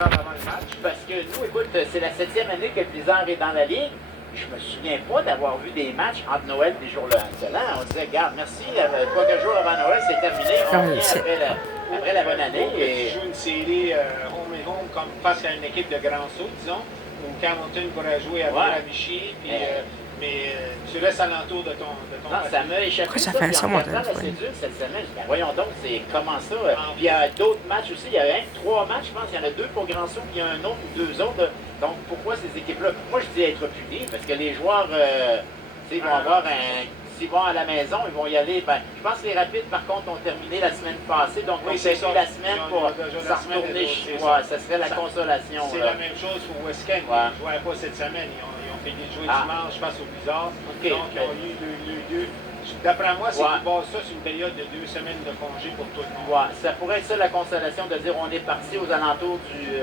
Avant le match, parce que nous, écoute, c'est la 7e année que le Blizzard est dans la Ligue. Je me souviens pas d'avoir vu des matchs entre Noël et les jours de l'an. On disait, regarde, merci, 3-4 jours avant Noël, c'est terminé. On revient après la bonne année. Et... joue une série home and home comme face à une équipe de Grand Saut, disons, où Carleton pourrait jouer à Miramichi, puis... mais tu restes alentour de ton non, ça m'a échappé. Pourquoi ça fait ça, moi? C'est dur cette semaine. Ben, voyons donc, c'est comment ça? Puis il y a d'autres matchs aussi. Il y a rien que 3 matchs, je pense. Il y en a 2 pour Grand Saut, puis il y a un autre ou 2 autres. Donc pourquoi ces équipes-là? Moi, je dis être puni, parce que les joueurs, ils vont avoir un... S'ils vont à la maison, ils vont y aller. Ben, je pense que les Rapides, par contre, ont terminé la semaine passée. Donc, oui, c'est la semaine pour s'en retourner chez moi. Ça serait la consolation. C'est la même chose pour West Kent. Ils ne jouaient pas cette semaine. Ils ont fini de jouer dimanche face au Blizzard. Okay, donc, ils ont eu deux. D'après moi, c'est qu'ils basent ça sur une période de 2 semaines de congé pour tout le monde. Ouais, ça pourrait être ça la consolation de dire on est parti aux alentours du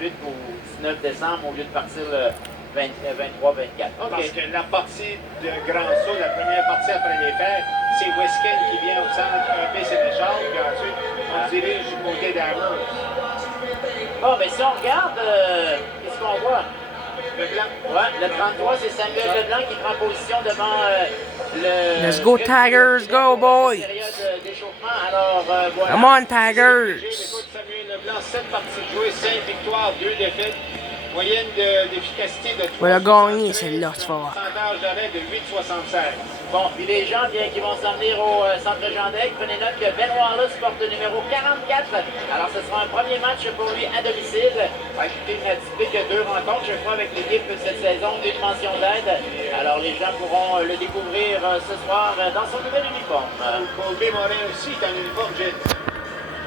18 ou 19 décembre au lieu de partir le 23-24. Okay. Parce que la partie de Grand Saut, la première partie après les fêtes, c'est West Kent qui vient au centre un peu Sénéchal, puis ensuite on dirige du côté d'Amherst. Bon, mais si on regarde, qu'est-ce qu'on voit? Leblanc. Ouais, le 33, c'est Samuel Leblanc qui prend position devant le... Let's go Tigers, go boys! Période d'échauffement, alors voilà. Come on Tigers! Écoute, Samuel Leblanc, 7 parties de jouer, 5 victoires, 2 défaites. Moyenne d'efficacité de 3,76. Voilà, gagner celle-là, tu vas voir. Pourcentage d'arrêt de 8,76. Bon, puis les gens bien qui vont s'en venir au centre Jean d'Aigle, prenez note que Ben Wallace porte le numéro 44. Alors, ce sera un premier match pour lui à domicile. Écoutez, il m'a dit qu'il y a 2 rencontres, je crois, avec l'équipe cette saison, une mention d'aide. Alors, les gens pourront le découvrir ce soir dans son nouvel uniforme. Colby Morin aussi est en uniforme.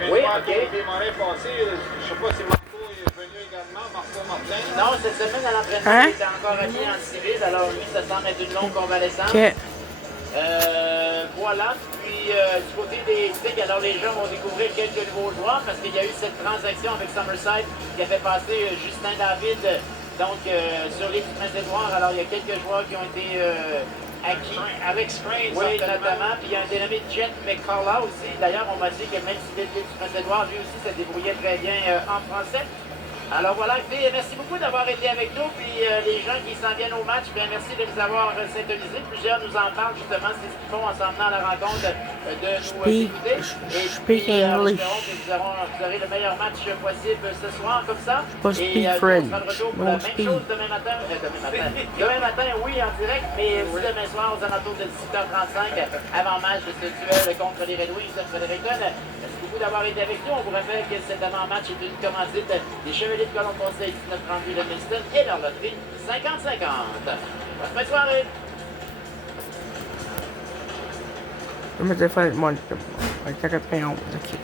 Oui, ok. Colby Morin passé, je ne sais pas si Marco est venu également, Marco Martin. Non, cette semaine à l'entraînement, il était encore habillé en civil, alors lui, ça semble être une longue convalescence. Okay. Voilà, puis du côté des Sticks, alors les gens vont découvrir quelques nouveaux joueurs parce qu'il y a eu cette transaction avec Summerside qui a fait passer Justin David donc sur les Prince-Édouard. Alors il y a quelques joueurs qui ont été acquis. Alex Sprains, oui, notamment, puis il y a un dénommé Jet McCullough aussi. D'ailleurs, on m'a dit que même s'il était du Prince-Édouard, lui aussi se débrouillait très bien en français. Alors voilà, écoutez, merci beaucoup d'avoir été avec nous, puis les gens qui s'en viennent au match, bien merci de nous avoir syntonisés. Plusieurs nous en parlent justement, c'est ce qu'ils font en s'en venant à la rencontre de nous écouter. Et speak puis, English. espérons que vous aurez le meilleur match possible ce soir, comme ça. Pas speak French. On sera de retour pour la même chose demain matin. Demain matin, oui, en direct, mais aussi demain soir aux alentours de 18h35, avant match de ce duel contre les Red Wings de Fredericton. Merci beaucoup d'avoir été avec nous. On vous rappelle que cet avant-match est une commandite des Chevaliers de Colomb Conseil 1932 de Milston et leur loterie 50-50. Bonne soirée! Je me téléphone, moi, avec 91, ok.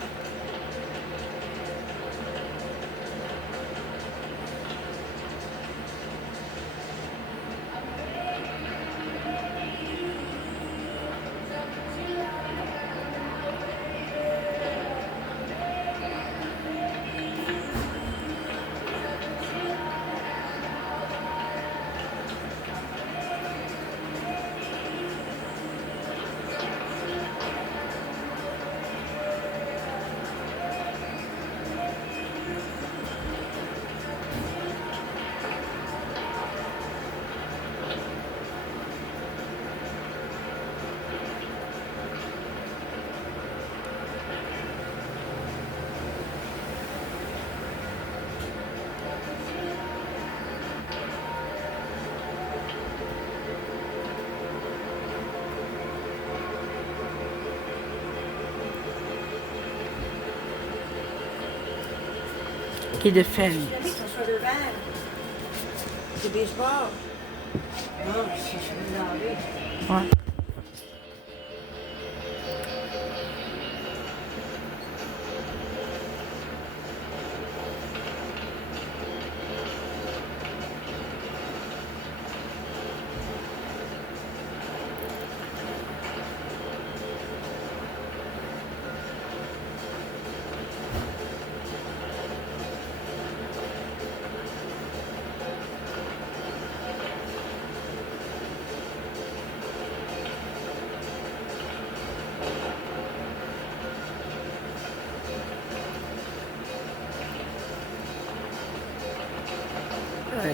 Qui défend. C'est des sports. Non, c'est une Ouais.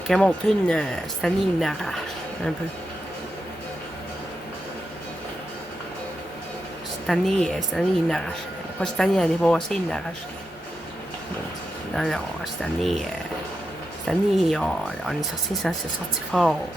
Hamilton, cette année, il n'arrache un peu. Cette année, il n'arrache. Pas cette année, l'année passée, il n'arrache. Non, cette année, on est sorti fort.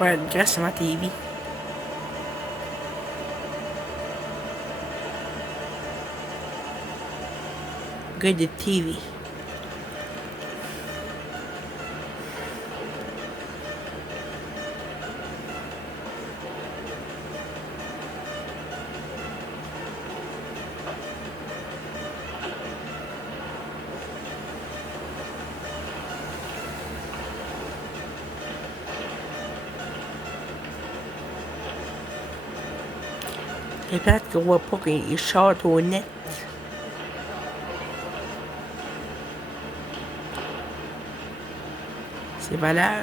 Ouais, grâce à ma TV. Good TV. C'est plate qu'on voit pas qu'il short au net. C'est valeur.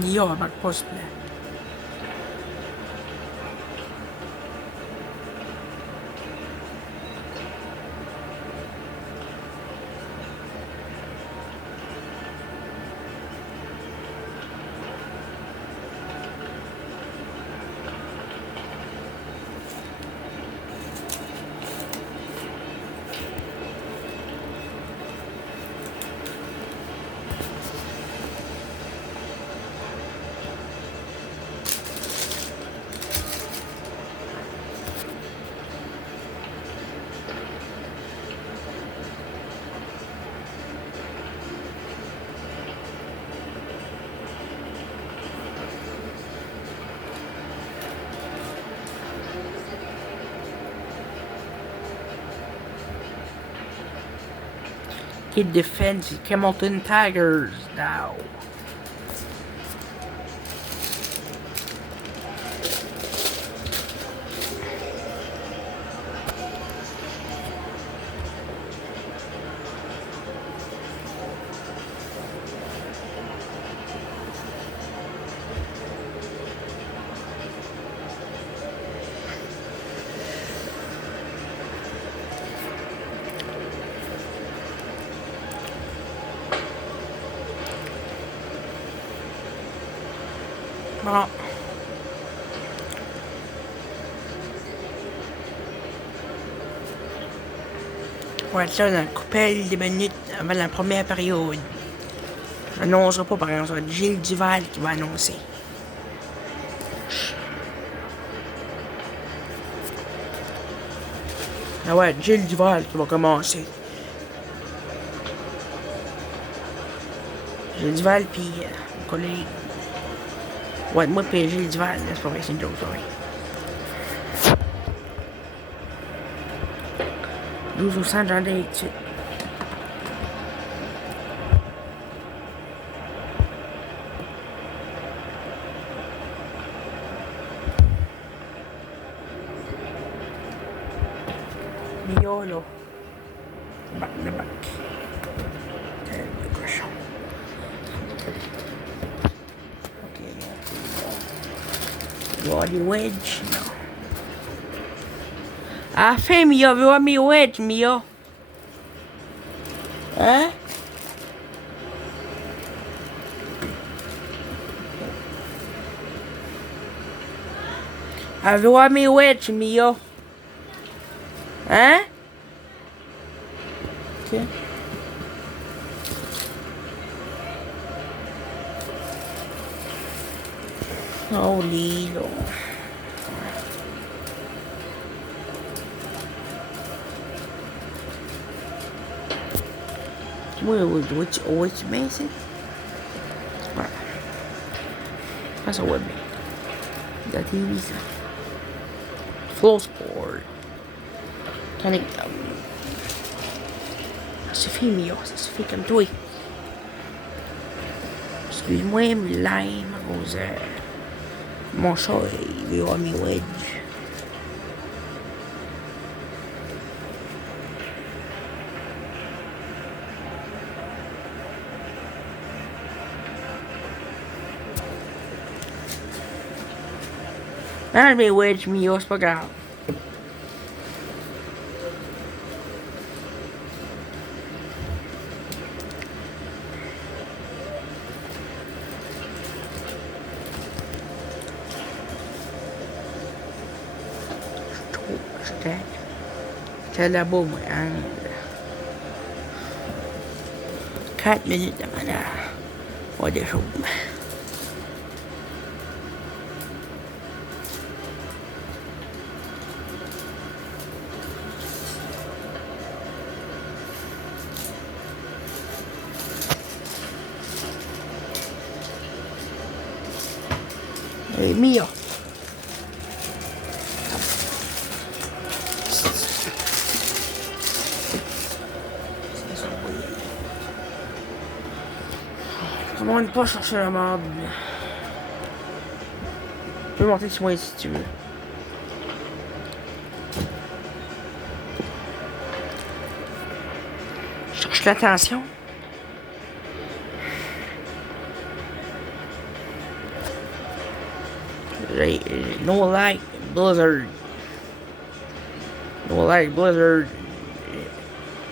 Io mag postle. He defends the Hamilton Tigers now. Bon. On va être là dans le coupelle des minutes avant la première période. Je n'annoncerai pas par exemple, ça va être Gilles Duval qui va annoncer. Ah ouais, Gilles Duval qui va commencer. Gilles Duval puis mon collègue. Ouais, moi pis Gilles Duval, c'est pas vrai, c'est une joke, sorry. 12 au centre, j'en ai tout de suite. Mia, là. Bac de bac. Quel cochon. Ok. Il y a des wedges, non. À la fin, Mia, veux voir mes wedges, Mia? Hein? Elle veut voir mes wedges, Mia. Hein? Ok. Oh, Lilo. Which Mason? Voilà. That's a webmate. La TV, ça. Flow Sport. Ça suffit, Mia. Ça suffit comme toi. Excuse-moi, mais lime à cause mon chat, il veut avoir mes wedges. Ah, mes wedges, Mia, c'est pas grave. J'étais là-bas, moi, hein. 4 minutes avant là. On va des choses. Et Mia. Comment ne pas chercher la merde? Tu peux monter sur moi si tu veux. Cherche l'attention. No light, blizzard. No light, blizzard.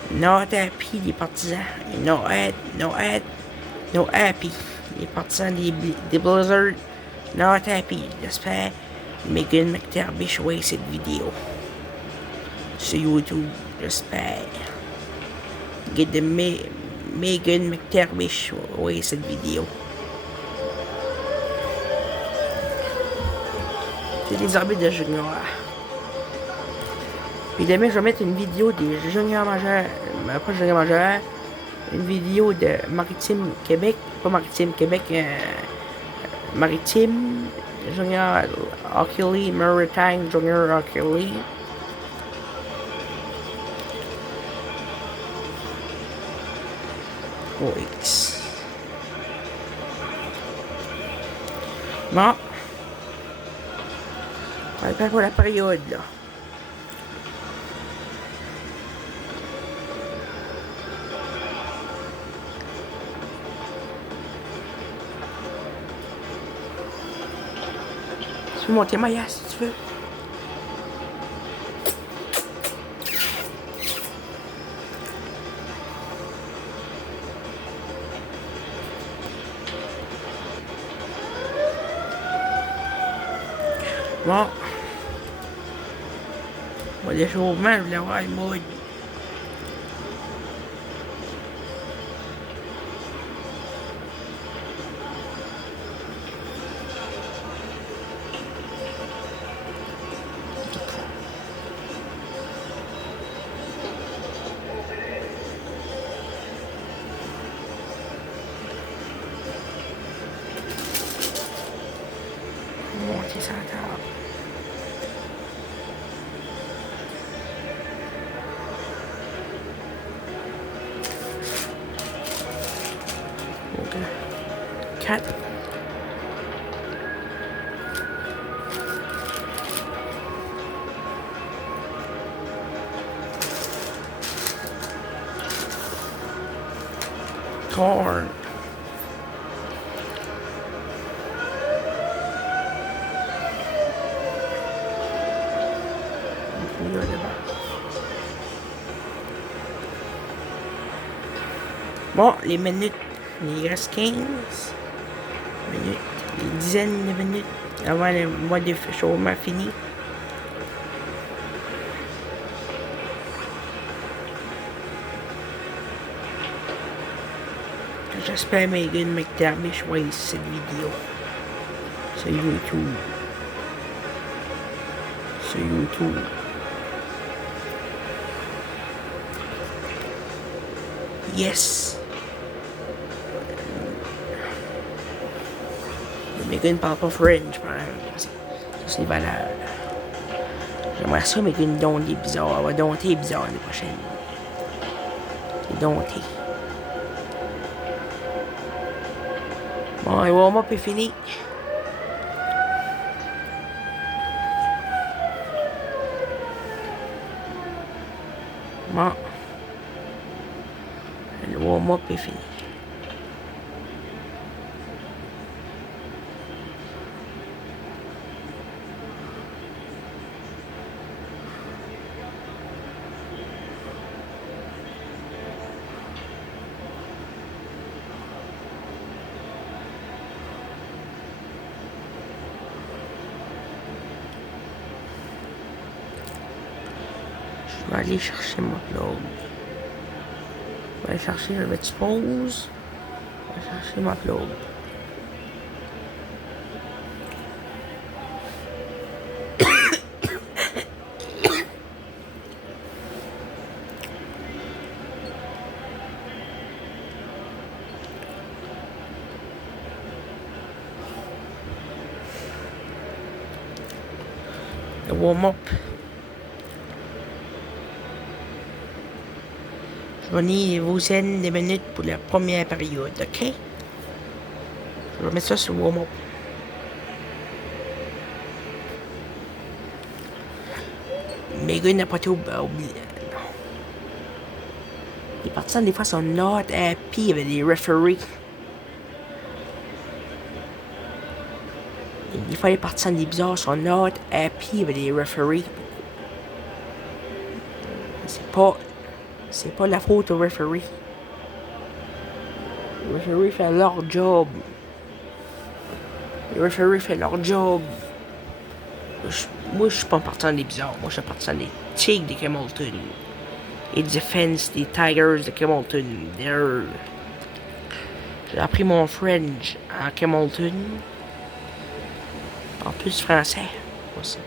Not happy, les partisans. No happy. Les partisans des Blizzard. Not happy. J'espère Megan McTavish voit cette vidéo. Sur YouTube. J'espère. Get the Megan McTavish voit cette vidéo. C'est des arbitres de junior. Puis demain, je vais mettre une vidéo des juniors majeurs. Pas juniors majeurs. Une vidéo de Maritime Québec. Pas Maritime Québec. Maritime. Junior Hockey Maritime Junior Hockey. X. Bon. On va faire pour la période là. Tu peux monter Maya si tu veux. Bon. Bon, les chauffements, je voulais voir les mouilles. Monter ça à table. Ok. 4. score. Bon, les minutes, il reste 15 minutes, les dizaines de minutes avant le mois de chômage fini. J'espère Megan McTavish voit cette vidéo sur YouTube. Sur YouTube. Yes! Megan parle pas French, par exemple. C'est valable. J'aimerais ça, Megan donne des bizarres. Elle va dompter bizarre l'année prochaine. C'est dompté. Bon, le warm-up est fini. Bon. Le warm-up est fini. Je vais aller chercher mon plug. Je vais aller chercher, je vais pause. Je vais chercher ma plug. Le warm-up. Je vais donner vos scènes des minutes pour la première période, ok? Je vais mettre ça sur le warm-up. Megan n'a pas tout oublié. Les partisans, des fois, sont not happy avec les referees. Des fois, les partisans des bizarres sont not happy avec les referees. C'est pas la faute au referee. Les referees font leur job. Les referees font leur job. Moi, je suis pas un partisan des bizarres. Moi, je suis un partisan des Tigres de Hamilton. Et Defense des Tigers de Hamilton. J'ai appris mon French à Hamilton. En plus français. Aussi.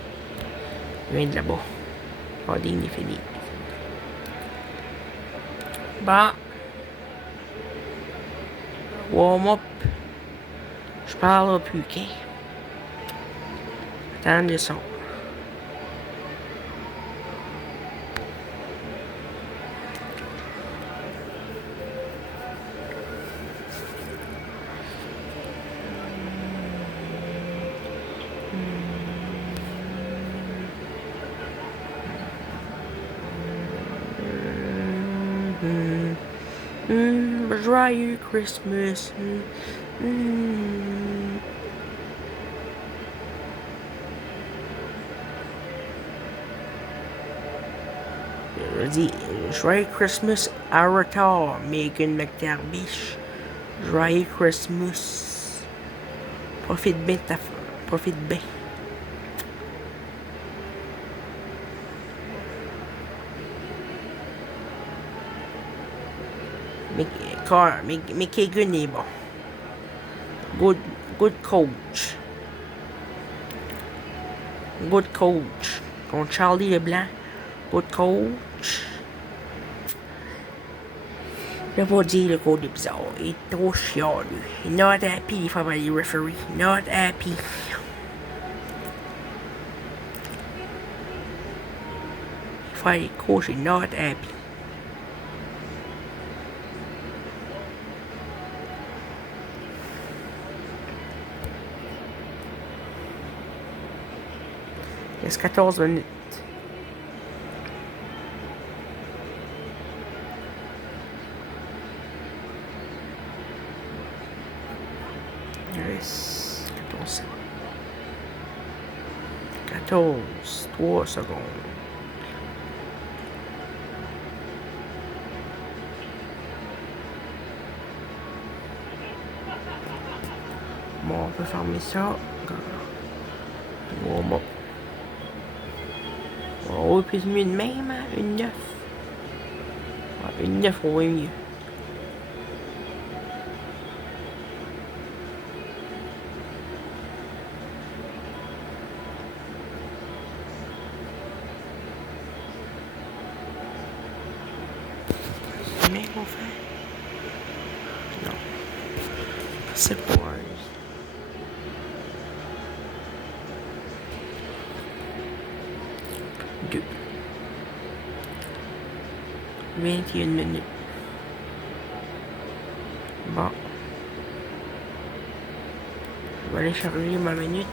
Je viens de là-bas. La ligne est finie. Bon. Warm-up. Je parle plus, ok? Attends le son. Joyeux Christmas. Je dis Joyeux Christmas à retard, Megan McTavish. Joyeux Christmas. Profite bien de ta profite bien. Mais Keegan est bon. Good coach. Good coach. Contre Charlie Leblanc. Good coach. Je vais pas dire le code est bizarre. Il est trop chiant, lui. Not happy, il faut avoir les referees. Not happy. Il faut aller coacher. Not happy. Il reste 14 minutes. 14, 3 secondes. Bon, on peut fermer ça. Bon. Oh, plus mieux de même, hein? Une 9. Ouais, une 9, on va mieux. Mais qu'on fait? Non. C'est pour un. 2. 21 minutes. Bon. Je vais aller charger ma minute.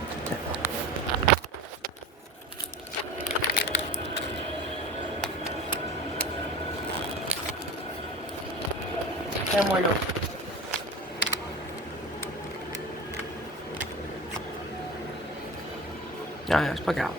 Tiens-moi là. Non, c'est pas grave.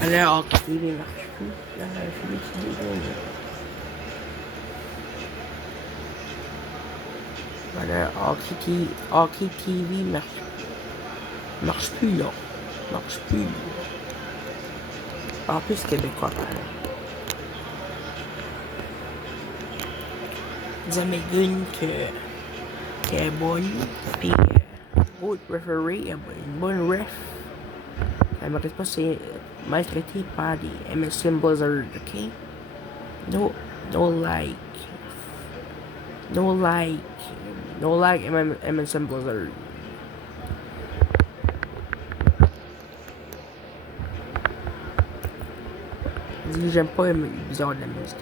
Alors, il marche plus. Là, je vais utiliser. Voilà, Hockey TV marche plus là. Marche plus. En plus québécois, pareil. Disons Megan qu'elle est bonne, puis l'autre referee, une bonne ref. Elle me reste pas c'est maltraitée par des MSN Blizzard, ok? No like MSN Blizzard. Dis j'aime pas bizarre de la musique.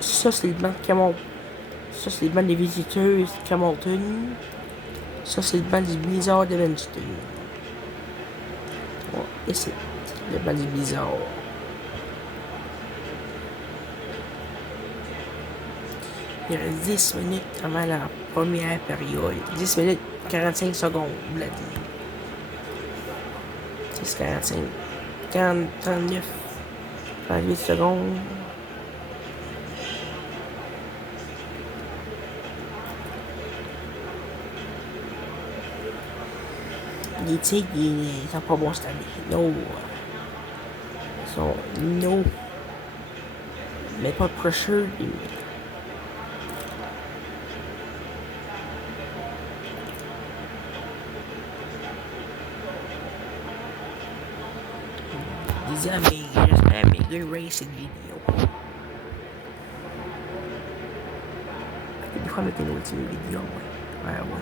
Ça c'est le banc de Camel. Ça c'est le banc des visiteurs de Camelton. Ça c'est le banc du Blizzard de Winston. Oh, et c'est le banc du Blizzard. Il reste 10 minutes avant la première période. 10 minutes 45 secondes, vous l'avez dit. 10, 45, 40, 39, 38 secondes. Les Tigres, ils sont pas bons cette année. No. Ils sont no. Mais pas de pressure. Disais à j'espère mes gars race cette vidéo. Des fois, mettre une ultime vidéo, ouais. Ouais.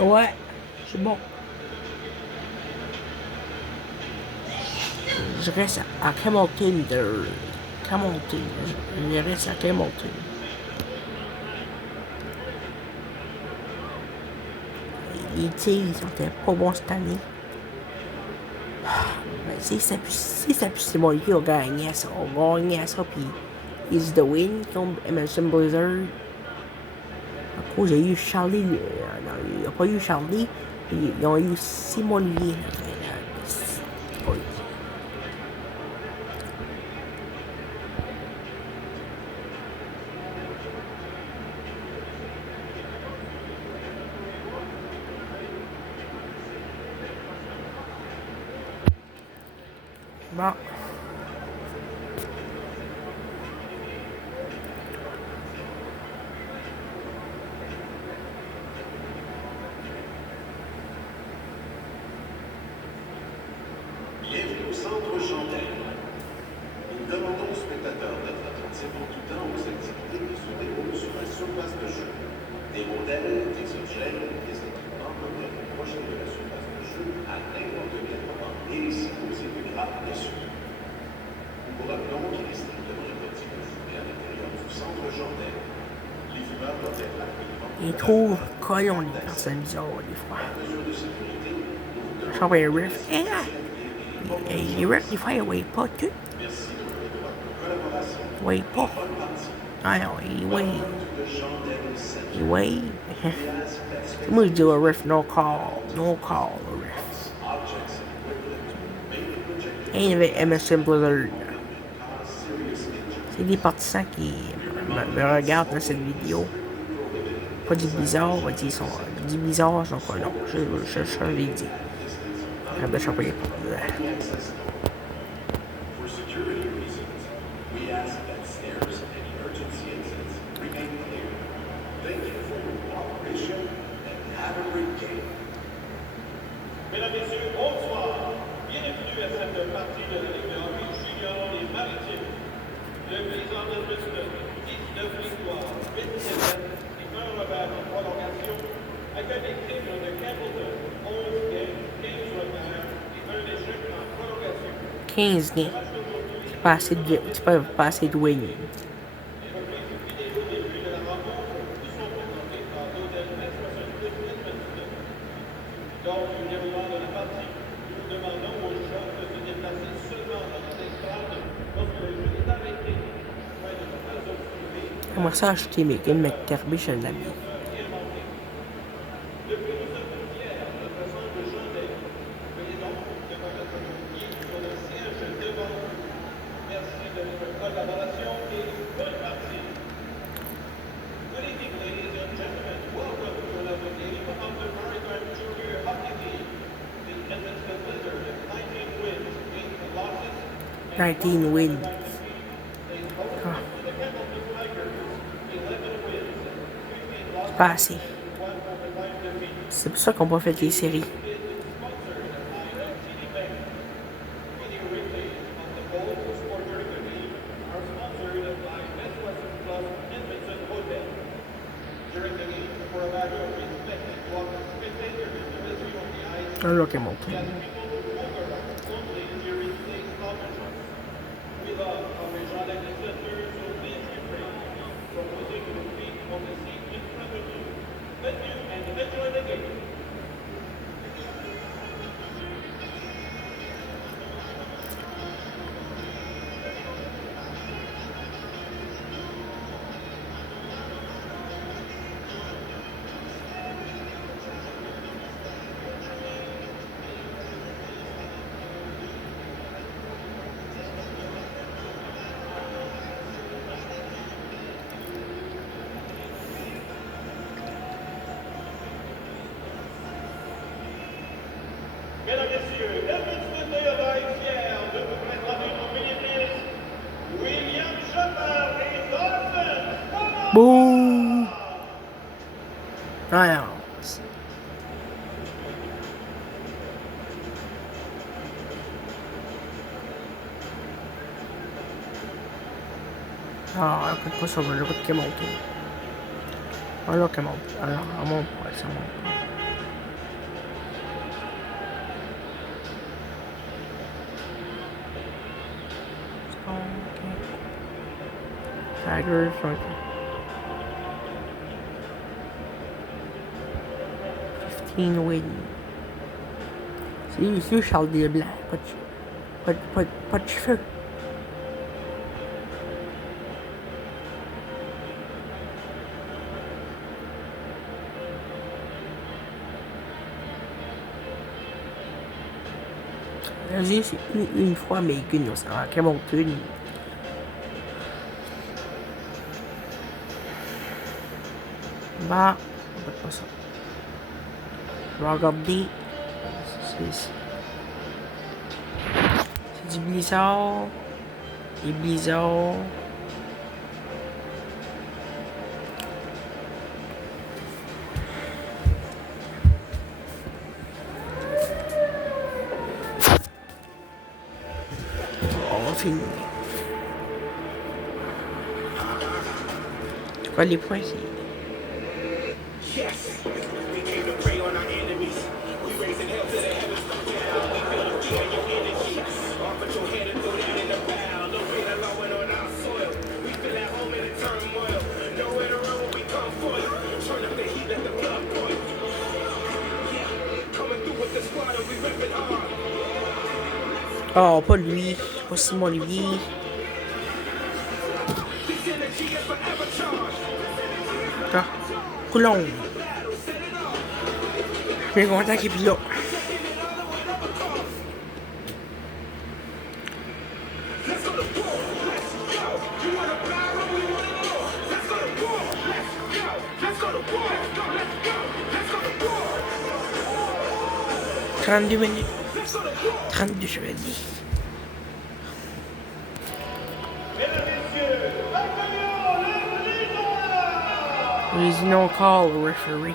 Ouais, c'est bon. Je reste à Hamilton de... Hamilton. Je reste à Hamilton. Les Tigres sont pas bons cette année. Mais si ça c'est mon équipe, on gagnait ça. On gagnait ça, puis Is the Win contre Emerson Blizzard. À cause, il y a eu Charlie. Non, il n'y a pas eu Charlie. Ils ont eu Simon Olivier. Bon. Bienvenue au Centre Chandelle. Nous demandons aux spectateurs d'être attentifs en tout temps aux activités qui se déroulent sur la surface de jeu. Des modèles, des objets, des équipements peuvent être projetés de la surface de jeu à n'importe quel moment et disposer de grappes dessus. Nous vous rappelons qu'il est strictement interdit de fumer à l'intérieur du Centre Chandelle. Les fumeurs doivent être activement. Il trouve colons les personnes bizarres des fois. Je sais pas, les refs. Les refs, des fois, ils voient pas tout. Ils voient pas. Ah non, ils voient. Ils voient. Moi, je dis au ref, no call. No call, au ref. Et avec Emerson Blizzard. C'est des partisans qui me regardent dans cette vidéo. Pas du bizarre, on va dire son. Du bizarre, son colon. Je l'ai dit. Arrête de choper les portes. For security reasons, we ask that stairs and emergency exits remain clear. Thank you for your cooperation and have a great day. Mesdames, Messieurs, bonsoir. Bienvenue à cette partie de la Ligue de hockey junior des Maritimes. Le Blizzard de Houston, 19 victoires, 8 défaites et 1 revers en prolongation, accueille les Tigres de Campbellton, 11 games, 15 revers et 1 échec en prolongation. 15 games. C'est pas assez de, c'est pas assez de win. Les reprises vidéo des buts de la rencontre nous sont présentées par l'hôtel Metro Edmonton. Lors du déroulement de la partie, nous demandons aux joueurs de se déplacer seulement dans les estrades lorsque le jeu est arrêté, afin de ne pas obstruer J'aimerais ça acheter mes games McTerby chez un ami. et remonter. Depuis nous sommes fiers de notre centre Chandelle. Veuillez donc remettre vos pieds sur le siège devant vous. Merci de votre collaboration et bonne partie. Good evening, ladies and gentlemen. Welcome to another game of the Maritime Junior Hockey League. The Edmonton Blizzard, 19 wins, 8 losses, 19 wins. Ah, the Campbellton Tigers, 11 wins, 15 losses, pas assez. 1 overtime defeat. C'est pour ça qu'on n'a pas fait les séries. Sponsored by TD Bank. Video replays of the Gold Sport Tournament League are sponsored by Best Western Club Edmonton Hotel. During the game, for a matter of respect and to offer spectators the misery on the ice, Un look est monté. we ask people to hold their rights only during play stoppages. We love our Jean-Luc listeners, so please refrain from putting your feet on the seat in front of you. Thank you and enjoy the game. Mesdames, Messieurs, Edmonton Théodore est fier de vous présenter nos bénéfices. William Chopin et Dolphins. Bouh! Ah non. Ah, on peut pas sur le route qui est monté. Un là qui monte. Alors, on monte, ouais, ça monte. Tigers. Okay. 15 wins. C'est Charles Desblancs. Pas de cheveux. J'ai une fois, mais qu'une, ça va qu'à mon qu'une. Bah, on va pas ça. Je vais regarder. C'est du blizzard. Des blizzards. On va finir. C'est quoi les points? Yes, we came to prey on our enemies. We raising hell to the heavens come down. We feel the fear in your energy. Off at your head and throw that in the bow. No pain allowing on our soil. We feel at home in the turmoil. Nowhere to run when we come for you. Turn up the heat, let the blood boil. Yeah, coming through with the squad and we ripping hard. Oh, pas lui. Pas Simon Olivier. This energy is forever charged. Ah, Coulomb. Je suis content qu'il est plus là. Let's go to war. Let's go. You want a battle? We want it all. Let's go to war. Let's go. Let's go to war. Let's go. Let's go. Let's go to war. 32 minutes. Let's go to war. 32 chevaliers. There's no call, referee.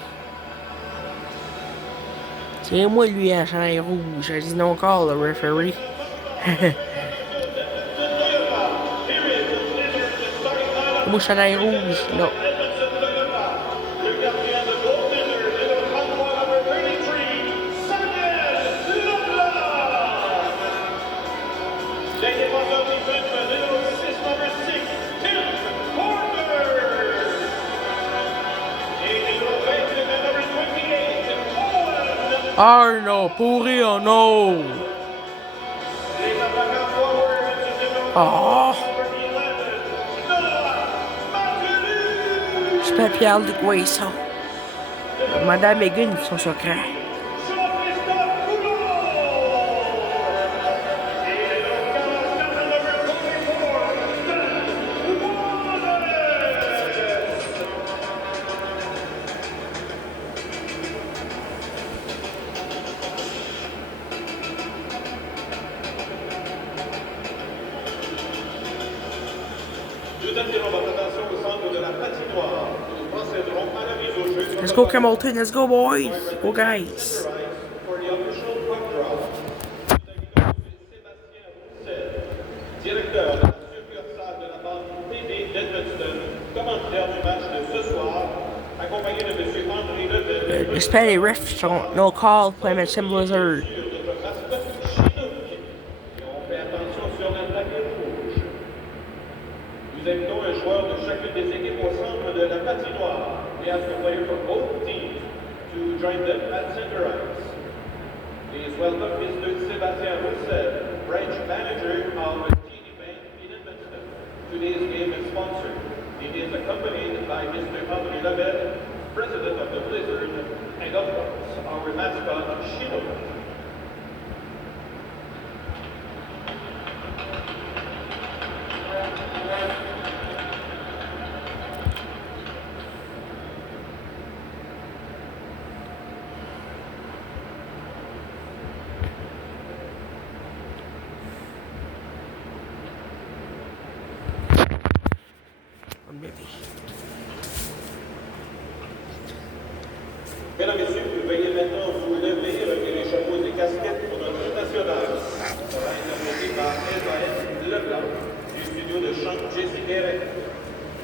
C'est moi lui en chandail rouge. I dis no call, le referee. Moi chandail rouge, là. Arno, pourri, oh no! Oh! Je peux Pierre de quoi ça? Madame Megan, son secret. Nous attirons votre attention au centre de la patinoire. Nous procéderons à la mise au jeu. Let's go, Hamilton. Let's go, boys. Go, guys. For the official puck drop. Nous invitons M. Sébastien Roussel, directeur de la succursale de la bande TV d'Edmundston, commanditaire du match de ce soir, accompagné de M. André Lebel. J'espère les refs sont no call pour MSM Blizzard. Sur notre mascotte Chinook. Et on fait attention sur le paquet rouge. Nous invitons un joueur de chacune des équipes au centre de la patinoire. We ask a player from both teams to join them at center ice. Please welcome Mr. Sébastien Roussel, branch manager of TD Bank in Edmundston. Today's game is sponsored. It is accompanied by Mr. André Lebel, president of the Blizzard, and of course, our mascot, Chinook. Mesdames et messieurs, veuillez maintenant vous lever et retirer les chapeaux et casquettes pour notre national. Ça va être applaudi par Esaïe Leblanc du studio de chant Jesse Guéret.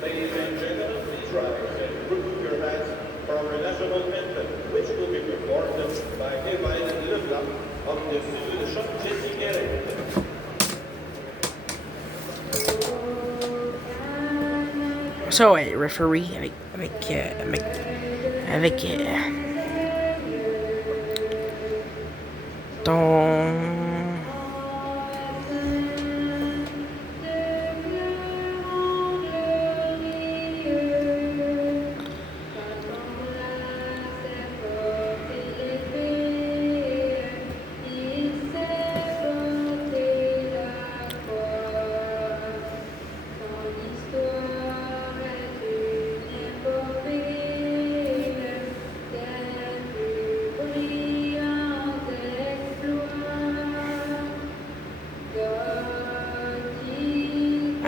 Ladies and gentlemen, please rise and remove your hats for our national anthem, which will be performed by Esaïe Leblanc of the studio de chant Jesse Guéret. ça, ouais, referee avec ton...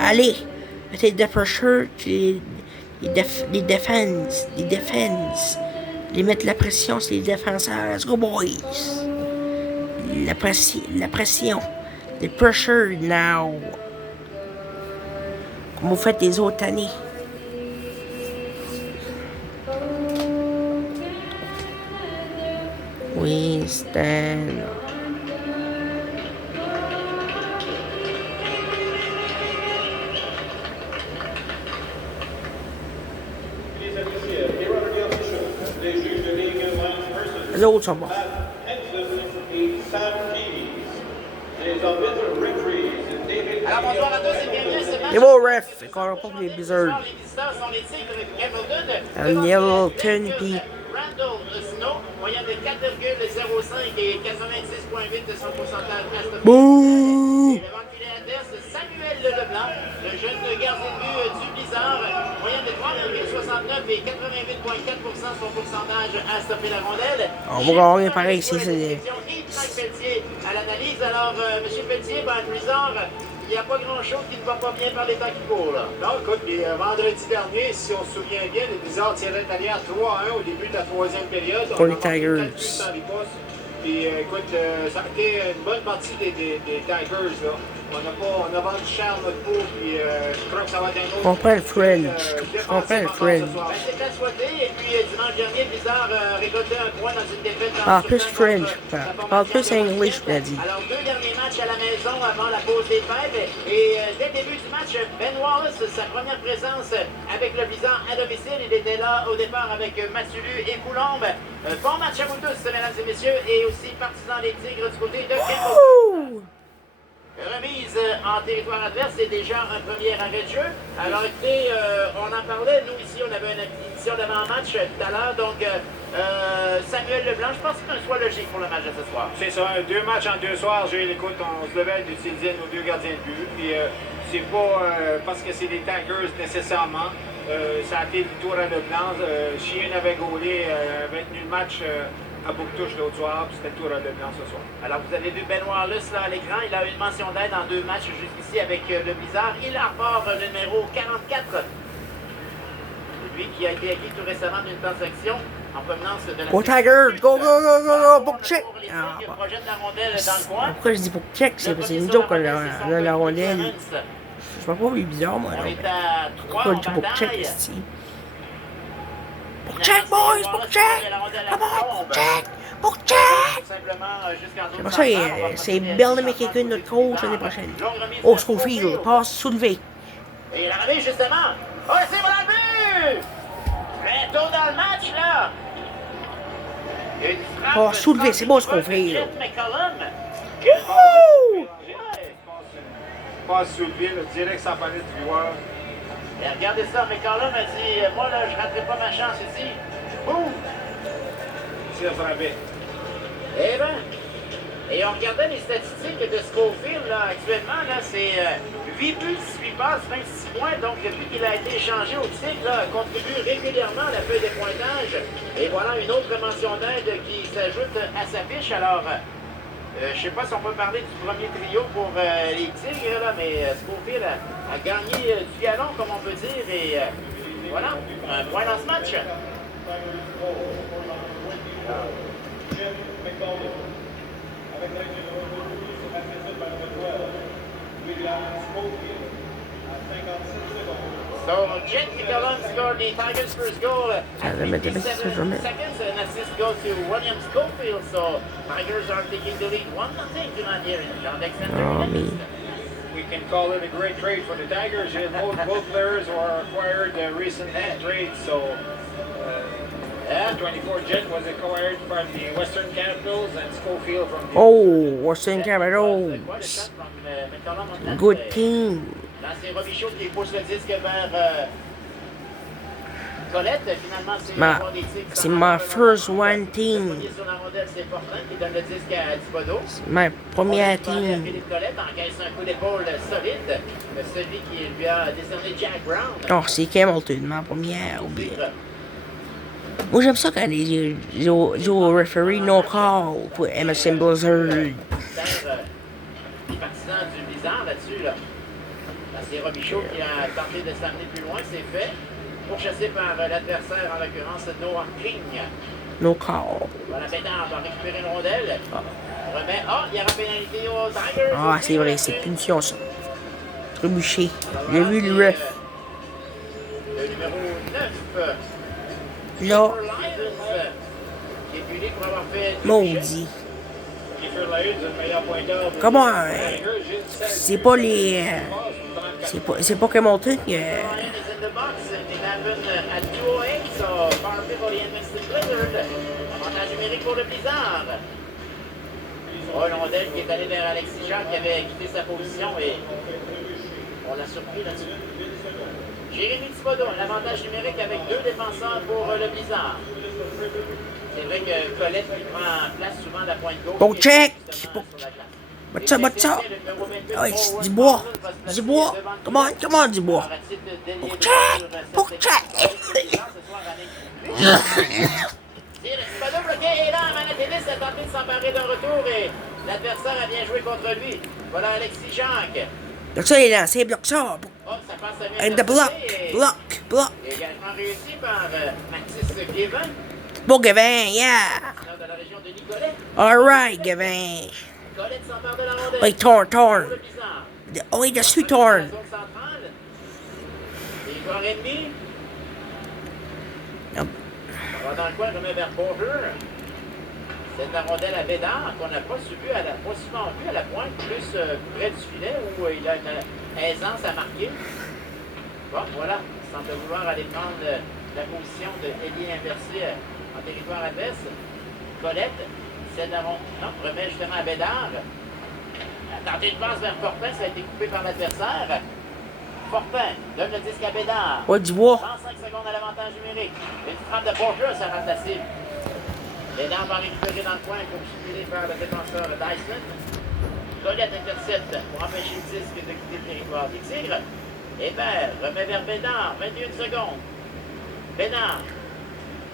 Allez, peut-être de pressure, les défenses, les mettre la pression sur les défenseurs. Let's go, boys! La pression, the pressure now. Comme vous faites les autres années. Winston. Les autres sont bons. Alors bonsoir à tous et bienvenue, c'est Les beaux refs, c'est encore pas pour les Blizzards. Les visiteurs sont les Tigres de Hamilton. Hamilton, puis Randall Snow, moyenne de 4,05 et 86,8 de son pourcentage passe. bouh! Et le filet adverse, Samuel Leblanc, le jeune gardien de but du Blizzard, moyenne de 3,69 et 88,4 son pourcentage à stopper la rondelle. On va gagner pareil, c'est... Pelletier à l'analyse. Alors, M. Pelletier, ben, Blizzard, il n'y a pas grand-chose qui ne va pas bien par les temps qui courent, là. Non, écoute, mais vendredi dernier, si on se souvient bien, les Blizzards tiraient une alliée à 3-1 au début de la troisième période. Pour les On a marqué Tigers. 4 buts dans les postes. Puis écoute, ça a été une bonne partie des Tigers, là. On a vendu cher notre peau, puis je crois que ça va être un autre... Je comprends le French. Je comprends le French. Ben, c'était à souhaiter. Et puis, dimanche dernier, Blizzard a récolté un point dans une défaite dans Parle plus French, parle plus English, t'as dit. Alors, deux derniers matchs à la maison avant la pause des fêtes. Et dès le début du match, Ben Wallace, sa première présence avec le Blizzard à domicile. Il était là au départ avec Mathulu et Coulombe. Bon match à vous tous, mesdames et messieurs. Et aussi partisans des Tigres du côté de Campbell. Remise en territoire adverse, c'est déjà un premier arrêt de jeu. Alors écoutez, on en parlait, nous ici, on avait une édition d'avant-match tout à l'heure, donc Samuel Leblanc, je pense que c'est un choix logique pour le match de ce soir. C'est ça, 2 matchs en 2 soirs, écoute, on se devait d'utiliser nos 2 gardiens de but, puis c'est pas parce que c'est des Tigers nécessairement, ça a été le tour à Leblanc, Chien avait gaulé, avait tenu le match à Bouctouche l'autre soir, puis c'était le tour à Leblanc ce soir. Alors vous avez vu Ben Wallace là à l'écran, il a eu une mention d'aide en 2 matchs jusqu'ici avec le Blizzard. Il arbore le numéro 44. Lui qui a été acquis tout récemment d'une transaction en provenance de la... Go Tigers! Go, go, go, go, go! Book check! Ah, projette la rondelle dans le coin. Pourquoi je dis book check? C'est parce que c'est une joke, la rondelle. Je vois pas, il est bizarre, moi. On est à 3 Pourquoi en tu book check, bataille. ici? Book check, boys! Book check! Come on, book check! Book check! C'est pour ça, c'est Bill McKagan, notre coach, l'année prochaine. Oh, Schofield, passe soulevé. Et il arrive justement. Oh, c'est mon but! Très tôt dans le match, là. Une frappe. Oh, soulevé, c'est beau, Schofield. McCollum. Youhou! Pas soulevé, direct sans palais du joueur. Et regardez ça, McCollum a dit, moi, là, je ne raterai pas ma chance ici. Boum! Tire frappé. Eh ben, et on regardait les statistiques de Schofield, là, actuellement, là, c'est 8 buts, 18 passes, 26 points. Donc, depuis qu'il a été échangé au Tigre, là, contribue régulièrement à la feuille de pointage. Et voilà une autre mention d'aide qui s'ajoute à sa fiche. Alors, je ne sais pas si on peut parler du premier trio pour les Tigres, là, mais Schofield a gagné du galon, comme on peut dire. Et voilà, un point dans ce match. Jim McDonald. Avec l'aide du numéro 12, c'est assisté par le 12. William Schofield à 57 secondes. So, Jake McCollum scored the Tigers' first goal at 57 seconds. An assist goes to William Schofield. So, Tigers are taking the lead 1-0 tonight here in Jean Dex Center. we can call it a great trade for the Tigers. Both players were acquired recently in trades. So, 24 Jet was acquired from the Western Capitals and Schofield from the Oh, Western Capitals. Good team. Là, c'est Robichaud qui pousse le disque vers Colette. Finalement, C'est ma first one team. Sur la rondelle, c'est Fortin qui donne le disque à Thibodeau. Ma première team. Philippe Colette encaisse un coup d'épaule solide. Celui qui lui a décerné Jack Brown. Oh, c'est Hamilton, ma première. Moi, j'aime ça quand les jouent au referee no call pour MSN Blizzard. Les partisans du Blizzard là-dessus, là. Là, c'est Robichaud qui a tenté de s'amener plus loin, c'est fait. Pourchassé par l'adversaire, en l'occurrence Noah King. No call. Voilà, Bédard va récupérer une rondelle. Remet. Ah, il y aura pénalité aux Tigers. Ah, c'est vrai, c'est punition ça. Trébuché. J'ai vu le ref. Le numéro 9. Là, Qui est puni pour avoir fait. maudit. Kiefer Lyons, le meilleur pointeur. Comment? C'est pas les. C'est pas Hamilton. Ryan is in the box. It happened at 2:08, so power play for the Edmonton Blizzard. Avantage numérique pour le Blizzard. Oh, une rondelle qui est allée vers Alexis Jean qui avait quitté sa position et on l'a surpris là-dessus. Jérémy Thibodeau, l'avantage numérique avec 2 défenseurs pour le Blizzard. C'est vrai que Colette qui prend place souvent à la pointe gauche. Bon check! What's up? Ouais, Dubois! Come on, Dubois! Bon check! Thibodeau bloqué et là, Manatélis a tenté de s'emparer d'un retour et l'adversaire a bien joué contre lui. Voilà Alexis Jacques. Donc ça, il est lancé, bloque ça! Oh, ça passe à And the block! Également réussi par Mathis Guévin, Bon, Gavin, yeah! de la région de Nicolet. Alright, Gavin! Colette s'empare de la rondelle. Wait, torn. Pour le Blizzard. Oh, il a su Dans torn. la zone centrale. Territoire ennemi. Yep. On va dans le coin, remet vers Porter. C'est de la rondelle à Bédard qu'on n'a pas souvent vu à la pointe, plus près du filet où il a une aisance à marquer. Bon, voilà, il semble vouloir aller prendre la position de ailier inversé en territoire adverse. Colette, c'est de la rondelle. Non, remet justement à Bédard. A tenté une passe vers Fortin, ça a été coupé par l'adversaire. Fortin donne le disque à Bédard. Ouais, Dubois. 35 secondes à l'avantage numérique. Une frappe de Porter, ça rate la cible. Bédard va récupérer dans le coin pour stimuler par le défenseur Dyson. Colette intercepte pour empêcher le disque de quitter le territoire des Tigres. Hébert remet vers Bédard, 21 secondes. Bédard.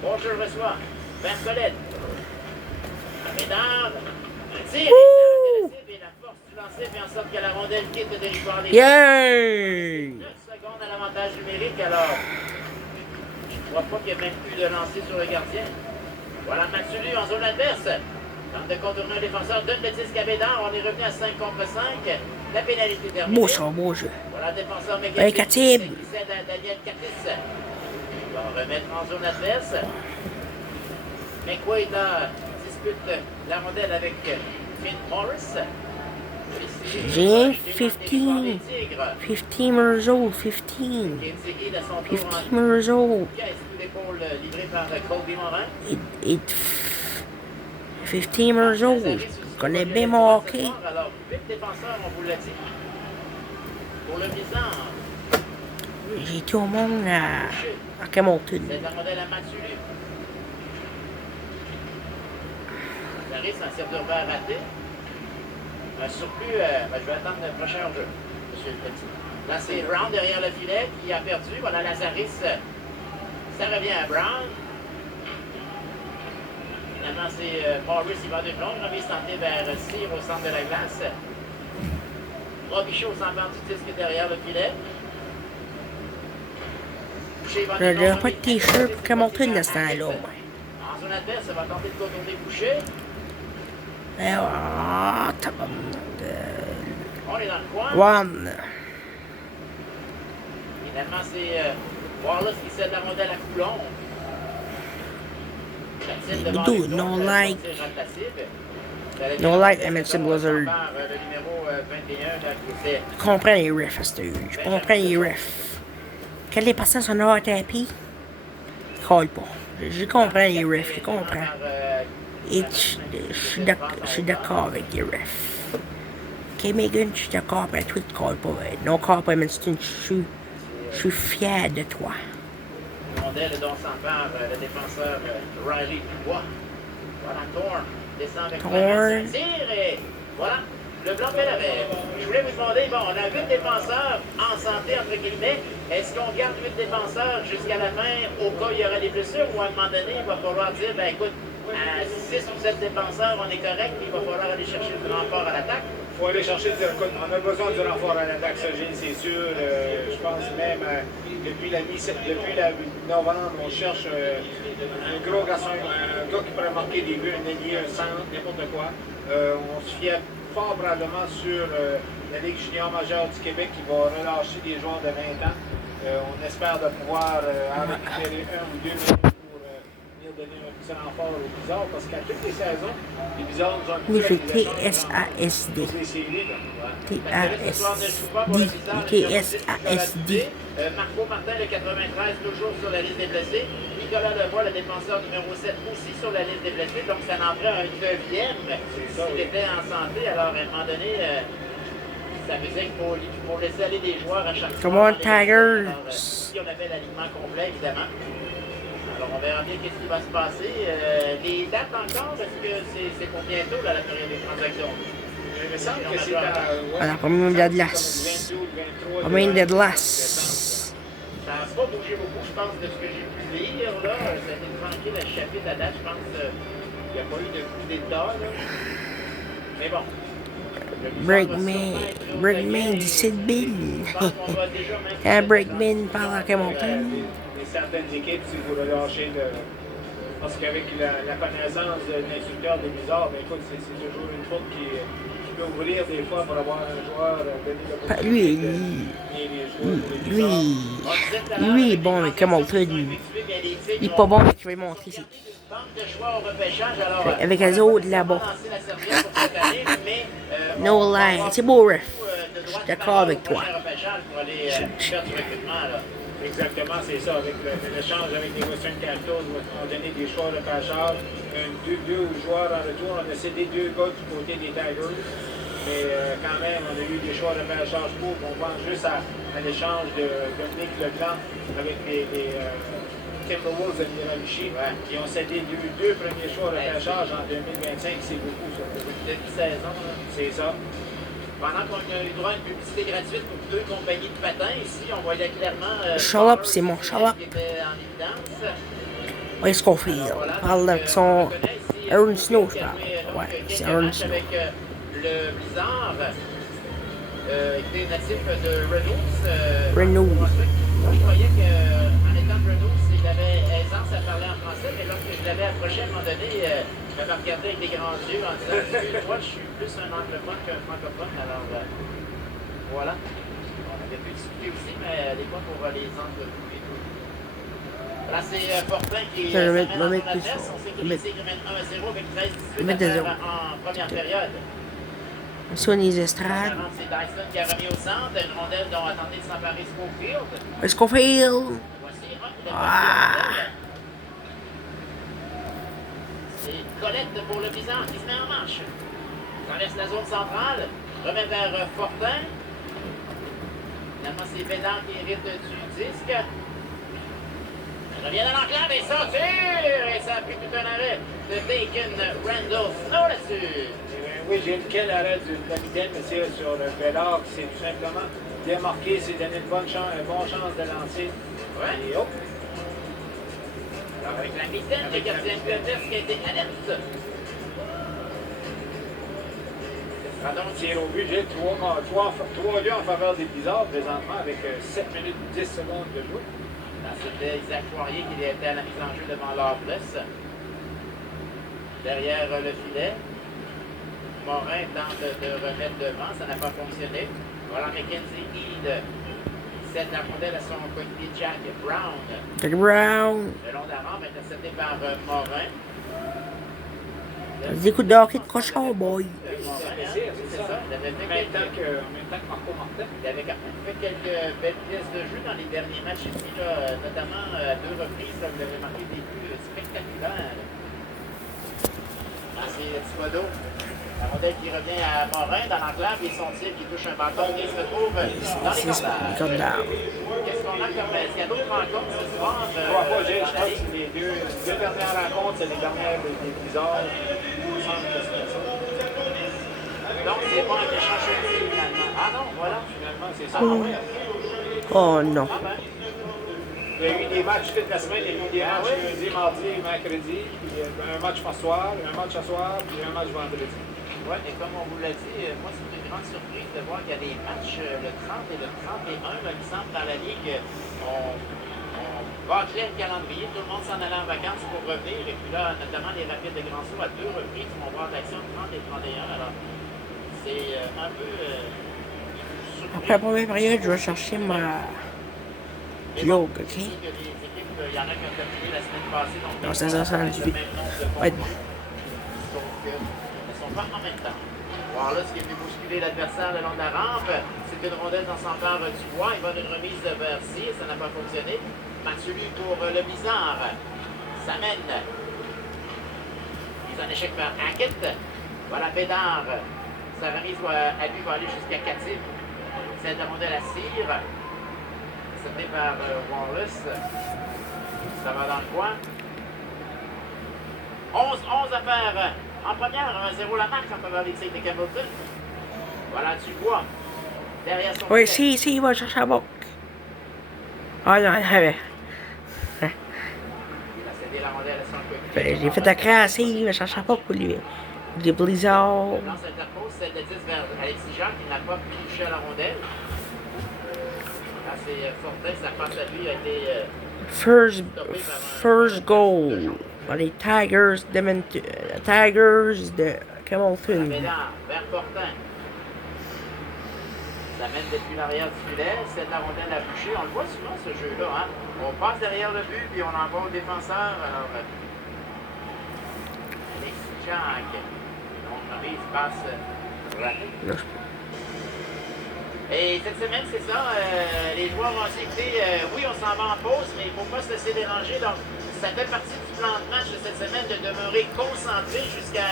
Porter reçoit vers Colette. Bédard. Un tir. Et la force du lancer fait en sorte que la rondelle quitte le territoire des Tigres. Yay! 9 secondes à l'avantage numérique, alors je ne crois pas qu'il y ait même plus de lancer sur le gardien. Voilà Matsulu en zone adverse. Tente de contourner un défenseur, donne le disque à Bédard. On est revenu à 5 contre 5. La pénalité terminée. Beau jeu. Voilà le défenseur Hey, mécanique Katib. qui cède à Daniel Katis. Il va remettre en zone adverse. McQuaid dispute la rondelle avec Finn Morris. J'ai 15 years old, 15 years old. Pièce coup d'épaule livré par Colby Morin. 15 years old. Je connais bien mon hockey. Alors, 8 défenseurs, on vous l'a dit. Pour le Blizzard, J'ai été au monde à Hamilton. c'est la rondelle à Matsulu. Zaris, un serveur vert raté. Un surplus, je vais attendre le prochain jeu, monsieur le Petit. Là, c'est Brown derrière le filet qui a perdu. Voilà, Lazaris, ça revient à Brown. Finalement, c'est Morris, il va de long. Remise tentée vers Cyr au centre de la glace. Robichaud s'empare du disque derrière le filet. Je n'aurais pas de t-shirt pour Hamilton de ce temps-là. En zone adverse, ça va tenter de contourner Boucher. Ah, On est dans le coin. One. Finalement, c'est Wallace qui cède la rondelle à Coulomb. La tienne devant Do les no autres, like. c'est Jean Placide. No like MSC Blizzard. Le numéro 21, là, qui était Je comprends les refs à cette heure. Je comprends les refs. Quand les passants sont hors tapis, ils collent pas. Je comprends les refs, je comprends. Et je suis d'accord avec les refs. Ok, Megan, je suis d'accord après toi, tu colles pas. Non, call pas, mais je suis fier de toi. rondelle dont s'empare le défenseur Riley Dubois. Voilà, Thorne descend avec Thorne. tire et voilà, le blanc fait l'arrêt. Je voulais vous demander, bon, on a 8 défenseurs en santé, entre guillemets. Est-ce qu'on garde 8 défenseurs jusqu'à la fin au cas où il y aura des blessures ou à un moment donné, il va falloir dire, ben écoute, à 6 ou 7 défenseurs, on est correct, puis il va falloir aller chercher du renfort à l'attaque? Il faut aller chercher on a besoin du renfort à l'attaque, ça, c'est sûr. Je pense même depuis la novembre, on cherche un gros garçon, un gars qui pourrait marquer des buts, un ailier, un centre, n'importe quoi. On se fie fort probablement sur la Ligue junior majeure du Québec qui va relâcher des joueurs de 20 ans. On espère de pouvoir en récupérer un ou deux pour venir donner un petit renfort aux Bizarres, parce qu'à toutes les saisons, les Bizarres nous ont Oui, c'est TSASD. TSASD. Marco Martin, le 93, toujours sur la liste des blessés. Nicolas Lavoie, le défenseur numéro 7, aussi sur la liste des blessés. Donc, ça en prend un 9e s'il était en santé. Alors, à un moment donné, ça faisait qu'il faut laisser aller des joueurs à chaque fois. Come on, Tigers! Alors, si on avait l'alignement complet, évidemment. Alors, on verra bien qu'est-ce qui va se passer. Les dates encore, est-ce que c'est pour bientôt, là, la période des transactions? Il me semble que c'est à... Voilà, combien de glace? Combien de glace? Ça n'a pas bougé beaucoup, je pense, de ce que j'ai pu lire, là. Ça a été tranquille à chapitre à date, je pense qu'il n'y a pas eu de coup d'état, là. Mais bon. Breakman, 17 billes. Quand Breakman parle à mon tour. Certaines équipes, si vous relâchez parce qu'avec la connaissance de l'instructeur des Bizarres, ben écoute, c'est toujours une faute qui peut ouvrir des fois pour avoir un joueur donné le lui est bon, mais comme on peut, il est pas bon, mais tu vas montrer. Avec les autres là-bas. No lie, c'est beau, ref. Je suis d'accord avec toi. Exactement, c'est ça. Avec l'échange avec les Western Capitals, on a donné des choix de repêchage. Deux joueurs en retour. On a cédé 2 gars du côté des Tigers. Mais quand même, on a eu des choix de repêchage pour. On pense juste à l'échange de Dominique Leblanc avec les Timberwolves de Miramichi. Ouais. Qui ont cédé 2 premiers choix de repêchage en 2025. C'est beaucoup, ça. Depuis 16 ans. C'est ça. Pendant qu'on a eu droit à une publicité gratuite pour 2 compagnies de patins, ici, on voyait clairement... Sharp, c'est mon Sharp. Qui était en évidence. Ouais, Scofield. Il parle avec son Aaron Snow, je parle. Ouais, c'est Aaron Snow. Avec le Blizzard, qui est natif de Reynolds. Reynolds. Je croyais qu'en étant de Reynolds, il avait aisance à parler en français, mais lorsque je l'avais approché à un moment donné, je m'avais regardé avec des grands yeux en disant excuse-moi, je suis plus un anglophone qu'un francophone, alors voilà. On avait pu discuter aussi, mais des fois pour les entrevues et tout. Là, c'est Fortin qui s'amène dans son adresse. On sait qu'il est mène 1-0 avec 13-18 en première période. Sur les estrades. C'est Dyson qui a remis au centre, une rondelle dont a tenté de s'emparer Schofield. Schofield! Voici c'est Colette pour le Bizarre qui se met en marche. Traverse la zone centrale, remet vers Fortin. Finalement, c'est Bédard qui hérite du disque. Elle revient dans l'enclave et ceinture! Et ça a pris tout un arrêt de Bacon Randall Snow là-dessus. Oui, j'ai eu quel arrêt du capitaine sur le Bédard qui s'est tout simplement démarqué, s'est donné une bonne chance de lancer. Ouais. Et hop! Alors, avec la mitaine, le gardien de adverse qui a été alerte. Donc, tir au but, j'ai 3 buts en faveur des Bizarres présentement avec 7 minutes 10 secondes de jeu. C'était Isaac Poirier qui était à la mise en jeu devant l'Arbless. Derrière le filet. Morin tente de remettre devant, ça n'a pas fonctionné. Voilà Mackenzie Heed cède la rondelle à son coéquipier Jack Brown. Jack Brown. Le long de la rampe intercepté par Morin. Des coups de hockey de cochon, boy. C'est ça. Il avait fait En même temps que Marco Martin. il avait quand même fait quelques belles pièces de jeu dans les derniers matchs ici, là, notamment à 2 reprises, là, vous avez marqué des buts spectaculaires. Dans ces petits modos. La rondelle qui revient à Morin dans l'enclave et son tir qui touche un bâton qui se retrouve dans les cordages. Qu'est-ce qu'on a comme. Est-ce qu'il y a d'autres rencontres ce soir? Je crois pas, Jay, je crois que c'est les deux dernières rencontres, c'est les dernières des Blizzards. Il me semble que c'est ça. Donc, c'est pas un échange finalement. Ah non, voilà. Finalement, c'est ça. Oh non. Ah ben. Il y a eu des matchs toute la semaine, il y a eu des matchs lundi, mardi, mercredi, puis un match ce soir, un match ce soir, puis un match vendredi. Oui, et comme on vous l'a dit, moi, c'est une grande surprise de voir qu'il y a des matchs le 30 et le 31, là, il me semble, dans la Ligue. On bâclait le calendrier, tout le monde s'en allait en vacances pour revenir, et puis là, notamment les Rapides de Grand-Sault, à 2 reprises, vont voir l'action le 30 et 31. Alors, c'est un peu surpris. Après la première période, je vais chercher ma joke, ok? Il y en a qui ont terminé la semaine passée, donc Non, c'est ça, ça le dit. même nombre de Ouais. points. Donc, elles ne sont pas en même temps. Wallace qui est venu bousculer l'adversaire le long de la rampe. C'est une rondelle dans son corps du bois. Il va d'une remise vers ci. Ça n'a pas fonctionné. Match lui pour le Bizarre. Ça mène. Mise en échec vers Hackett. Voilà Bédard. Sa remise à lui va aller jusqu'à Catif. C'est la rondelle à Cyr. C'était par Wallace. Ça va dans le coin. 11 à faire. En première, 1-0 la marque en faveur des Tigres de Campbellton. Voilà Dubois. Derrière son Oui, filet. si, il va chercher la boque. Ah non, il avait. Il a cédé la rondelle à son coéquipier. Ben, j'ai fait la création, il va chercher la boque pour lui. Les Blizzards. Le lance interpose, celle de 10 vers Alexis Jacques qui n'a pas pu toucher à la rondelle. C'est Fortin, sa passe à lui a été First goal. Les Tigers de Hamilton. Bédard vers Fortin. Ça mène depuis l'arrière du filet. C'est la rondelle à boucher. On le voit souvent ce jeu-là. Hein? On passe derrière le but puis on envoie au défenseur. Alors, Alexis Jacques. Donc, Maurice passe raté. Et cette semaine, c'est ça, les joueurs vont se écouter, oui, on s'en va en pause, mais il ne faut pas se laisser déranger. Donc, ça fait partie du plan de match de cette semaine de demeurer concentré jusqu'à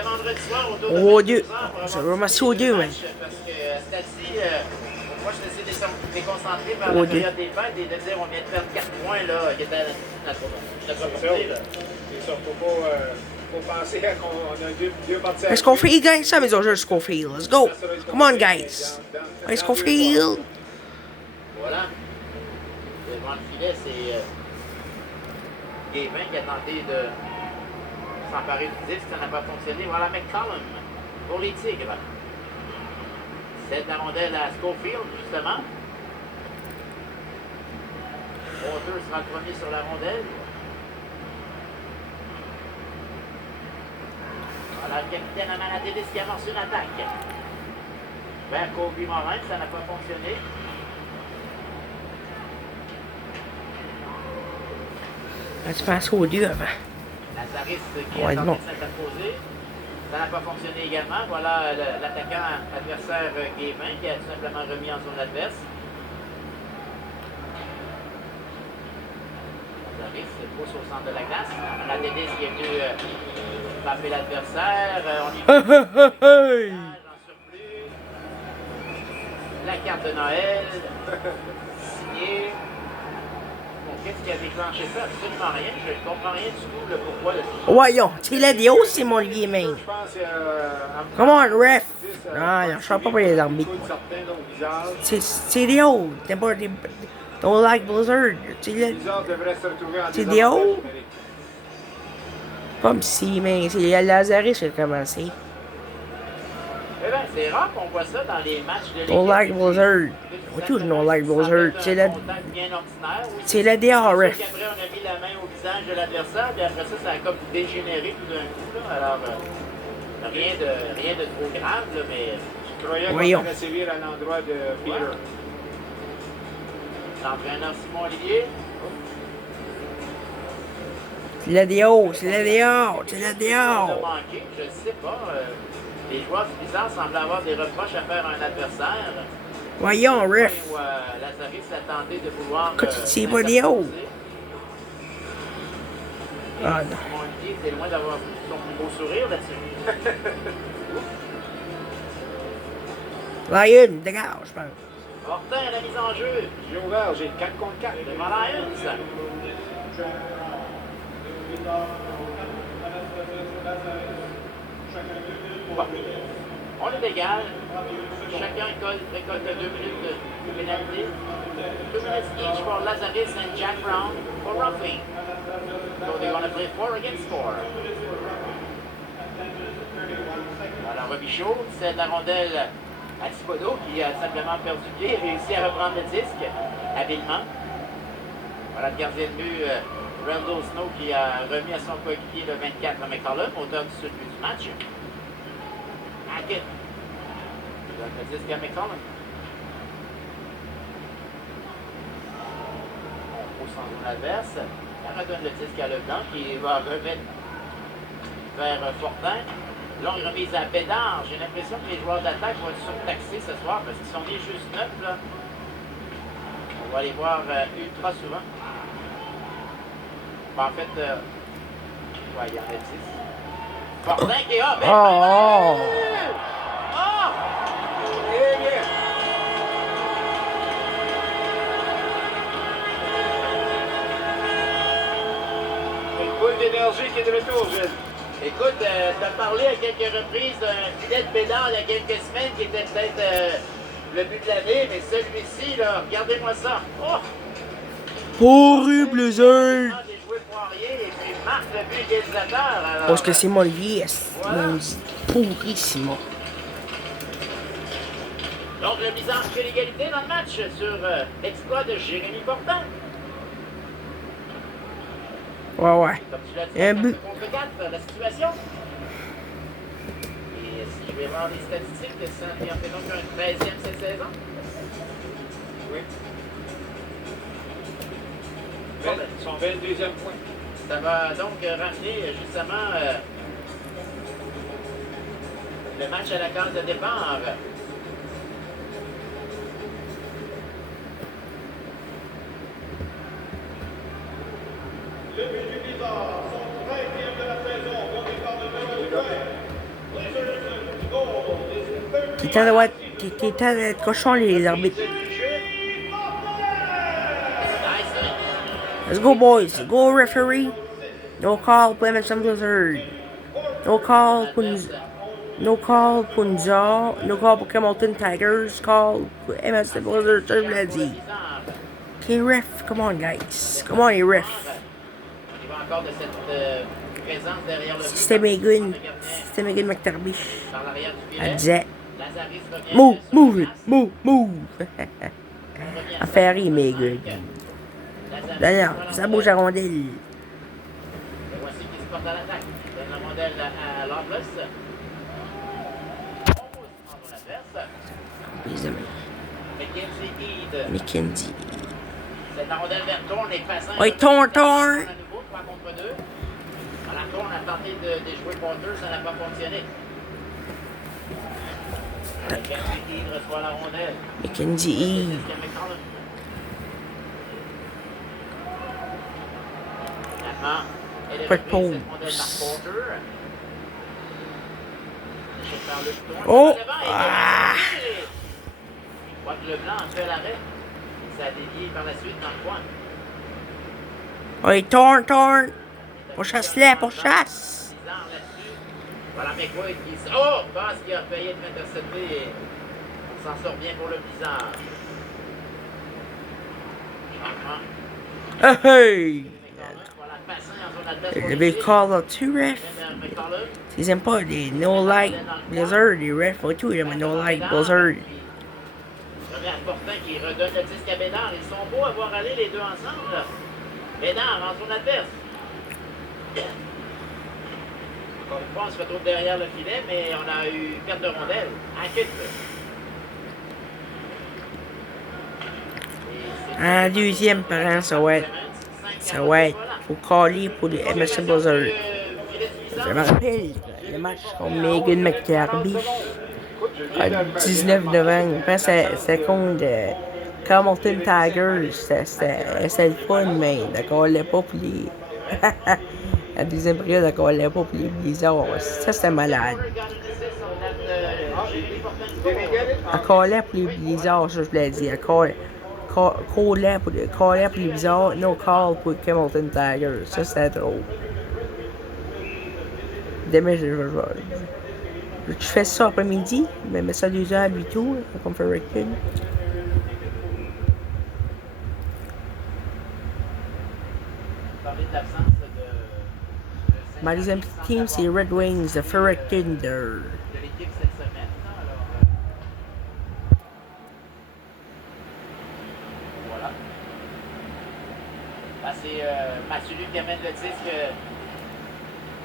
vendredi soir autour de Au 22 deux. heures. C'est vraiment si au 2, mais. Parce que à ce stade-ci, il ne faut pas se laisser déconcentrer par Au la deux. période des fêtes et de dire on vient de perdre 4 points, là, qui était notre portée, là. C'est ça, faut penser qu'on a deux parties. Est-ce qu'on fait, guys? Ça, mais on joue Schofield. Let's go. Come on, guys. Hey, Schofield. Voilà. Devant le filet, c'est Gavin qui a tenté de s'emparer du disque. Ça n'a pas fonctionné. Voilà McCollum pour les Tigres. C'est la rondelle à Schofield, justement. Walter sera le premier sur la rondelle. Voilà le capitaine Amanatidis qui amorce une attaque. Vers Kobe Morin, ça n'a pas fonctionné. Tu passes au 2 avant. Lazaris qui Ouais, a tenté bon. de s'interposer. Ça n'a pas fonctionné également. Voilà l'attaquant adversaire Guévin qui a tout simplement remis en zone adverse. Lazaris pousse au centre de la glace. Amanatidis qui est venu frapper l'adversaire. On y va. En surplus. La carte de Noël. Signée. Bon, qu'est-ce qui a déclenché ça? Absolument rien. Je ne comprends rien du tout le pourquoi de tout ça. Voyons, tu l'as dit où, c'est mon gaming? Je pense Come on, ref. Non, je sais pas pour les arbitres. certains donc bizarres. C'est des hauts. T'es pas des. Don't like Blizzard. Tu l'as. Bizarre devrait se retrouver en C'est désavantage des hauts? numérique. Comme si, mais c'est Lazaris qui a commencé. Eh bien, c'est rare qu'on voit ça dans les matchs de l'équipe. Don't like Blizzard. We do don't like Blizzard. C'est la. C'est la DRF. Après, on a mis la main au visage de l'adversaire, puis après ça, ça a comme dégénéré tout d'un coup. Là. Alors, rien de trop grave, là, mais Je croyais qu'on Voyons. allait sévir à l'endroit de Peter. l'entraîneur Simon Olivier. C'est la déo, c'est la déo, c'est la On a déo. manqué, je ne sais pas. Les joueurs du Blizzard semblent avoir des reproches à faire à un adversaire. Voyons, ref. Où Lazaris a tenté de vouloir. Quand tu sais pas déo. s'interposer. Ah non. Monkey était loin d'avoir son plus beau sourire là-dessus. Lion, dégage, je pense. Fortin, la mise en jeu. J'ai ouvert, j'ai 4 contre 4. Devant Lions. Bon. On est égal. Chacun récolte 2 minutes de pénalité. 2 minutes each for Lazaris and Jack Brown for roughing. So they're going to play 4 against 4. Alors Robichaud, c'est la rondelle à Thibodeau qui a simplement perdu pied et réussi à reprendre le disque habilement. Voilà le gardien de but Randall Snow qui a remis à son coéquipier le 24 à McCollum, auteur du seul but du match. Hackett. Il donne le disque à McCollum. On pousse en zone adverse. On redonne le disque à Leblanc qui va remettre vers Fortin. Longue remise à Bédard. J'ai l'impression que les joueurs d'attaque vont être surtaxés ce soir parce qu'ils sont bien juste neufs. Là. On va les voir ultra souvent. En fait, ouais, il y en a 10. Fortin qui est là. Oh, oh. Oh! Une boule d'énergie qui est de retour, Gilles. Écoute, tu as parlé à quelques reprises d'un filet de Bédard il y a quelques semaines qui était peut-être le but de l'année, mais celui-ci, là, regardez-moi ça. Oh! Horrible, Blizzard. Des jouets Poirier et puis marque le but égalisateur. Alors, Parce que c'est mon yes. Mon pourrissimo. donc, le Blizzard fait l'égalité dans le match sur exploit de Jérémy Fortin. Ouais, ouais. Comme tu l'as dit, Un but. contre 4, la situation. Et si je vais voir les statistiques, ça en fait donc un 13e cette saison. Oui. Bon, ben, Son 22e point. ça va donc ramener justement le match à la case de départ. Le but du Blizzard, son 13e de la saison, au départ de numéro 20. Blizzard's goal is 30. T'es temps d'être cochon, les arbitres. Nice. Let's go, boys. Go, referee. No call, Emerson Blizzard. No call, No call, Punja. No call pour Hamilton Tigers. Call Emerson Blizzard, je l'ai dit. Okay, ref. Come on, guys. Come on, les refs. Il va encore de cette présence derrière le but. System good, McTarbish. Par l'arrière du I filet. disait, Lazaris revient move, sur move la it, place. move. Revient À faire rimer, good. Lazaris D'ailleurs, prend la ça bouge la rondelle. Et voici qui se porte à l'attaque. Donne la rondelle à Loveless. On pousse en zone adverse. Les amis. McKenzie Heed. McKenzie. Cette rondelle vers Thorne et Passin. Ouais, Thorne. À nouveau, 3 contre 2. Alors Thorne a tenté de déjouer Porter, ça n'a pas fonctionné. McKenzie Heed reçoit la rondelle. McKenzie. Finalement, elle est Pas de reprise, pause. cette rondelle par Porter. Laissé par le Thorne. Oh! Devant, et Ah! Je crois que Leblanc a fait l'arrêt. Ça a dévié par la suite dans le coin. Ouais, Thorne. Pour chasse-les, pour chasse. Bizarre là-dessus. Voilà McQuaid qui... Oh! Passe qui a failli être intercepté. Et on s'en sort bien pour le Blizzard. Changement. Hey! Voilà, Passin en zone adverse pour They les call out two refs. Vers McCollum. Ils aiment pas les no-like Blizzard, les refs et tout, ils aiment no-like Blizzard. Remet à Fortin qui redonne le disque à Bédard. Ils sont beaux à voir aller les deux ensemble. Bédard en zone adverse. Encore une fois, on se retrouve derrière le filet, mais on a eu perte de rondelle. Hackett. En deuxième par an, ça va être faut caler pour les MSC Blizzard. Je me rappelle le match contre Megan McDerby à 19 novembre. Après, c'était contre Hamilton Tigers. C'était le fun, mais elle collait pas pour les. La deuxième période, elle collait pas pour les Blizzards. Ça, c'était malade. Elle collait pour les Blizzards, ça, je l'ai dit. Elle collait pour les Blizzards, no call pour Hamilton Tigers. Ça, c'était drôle. Demain, je fais ça après-midi, mais mets ça 2 heures, 8 tours, comme fait Rickton. Ma deuxième team, c'est Red Wings de Fredericton de l'équipe cette semaine. Voilà. C'est celui qui amène le disque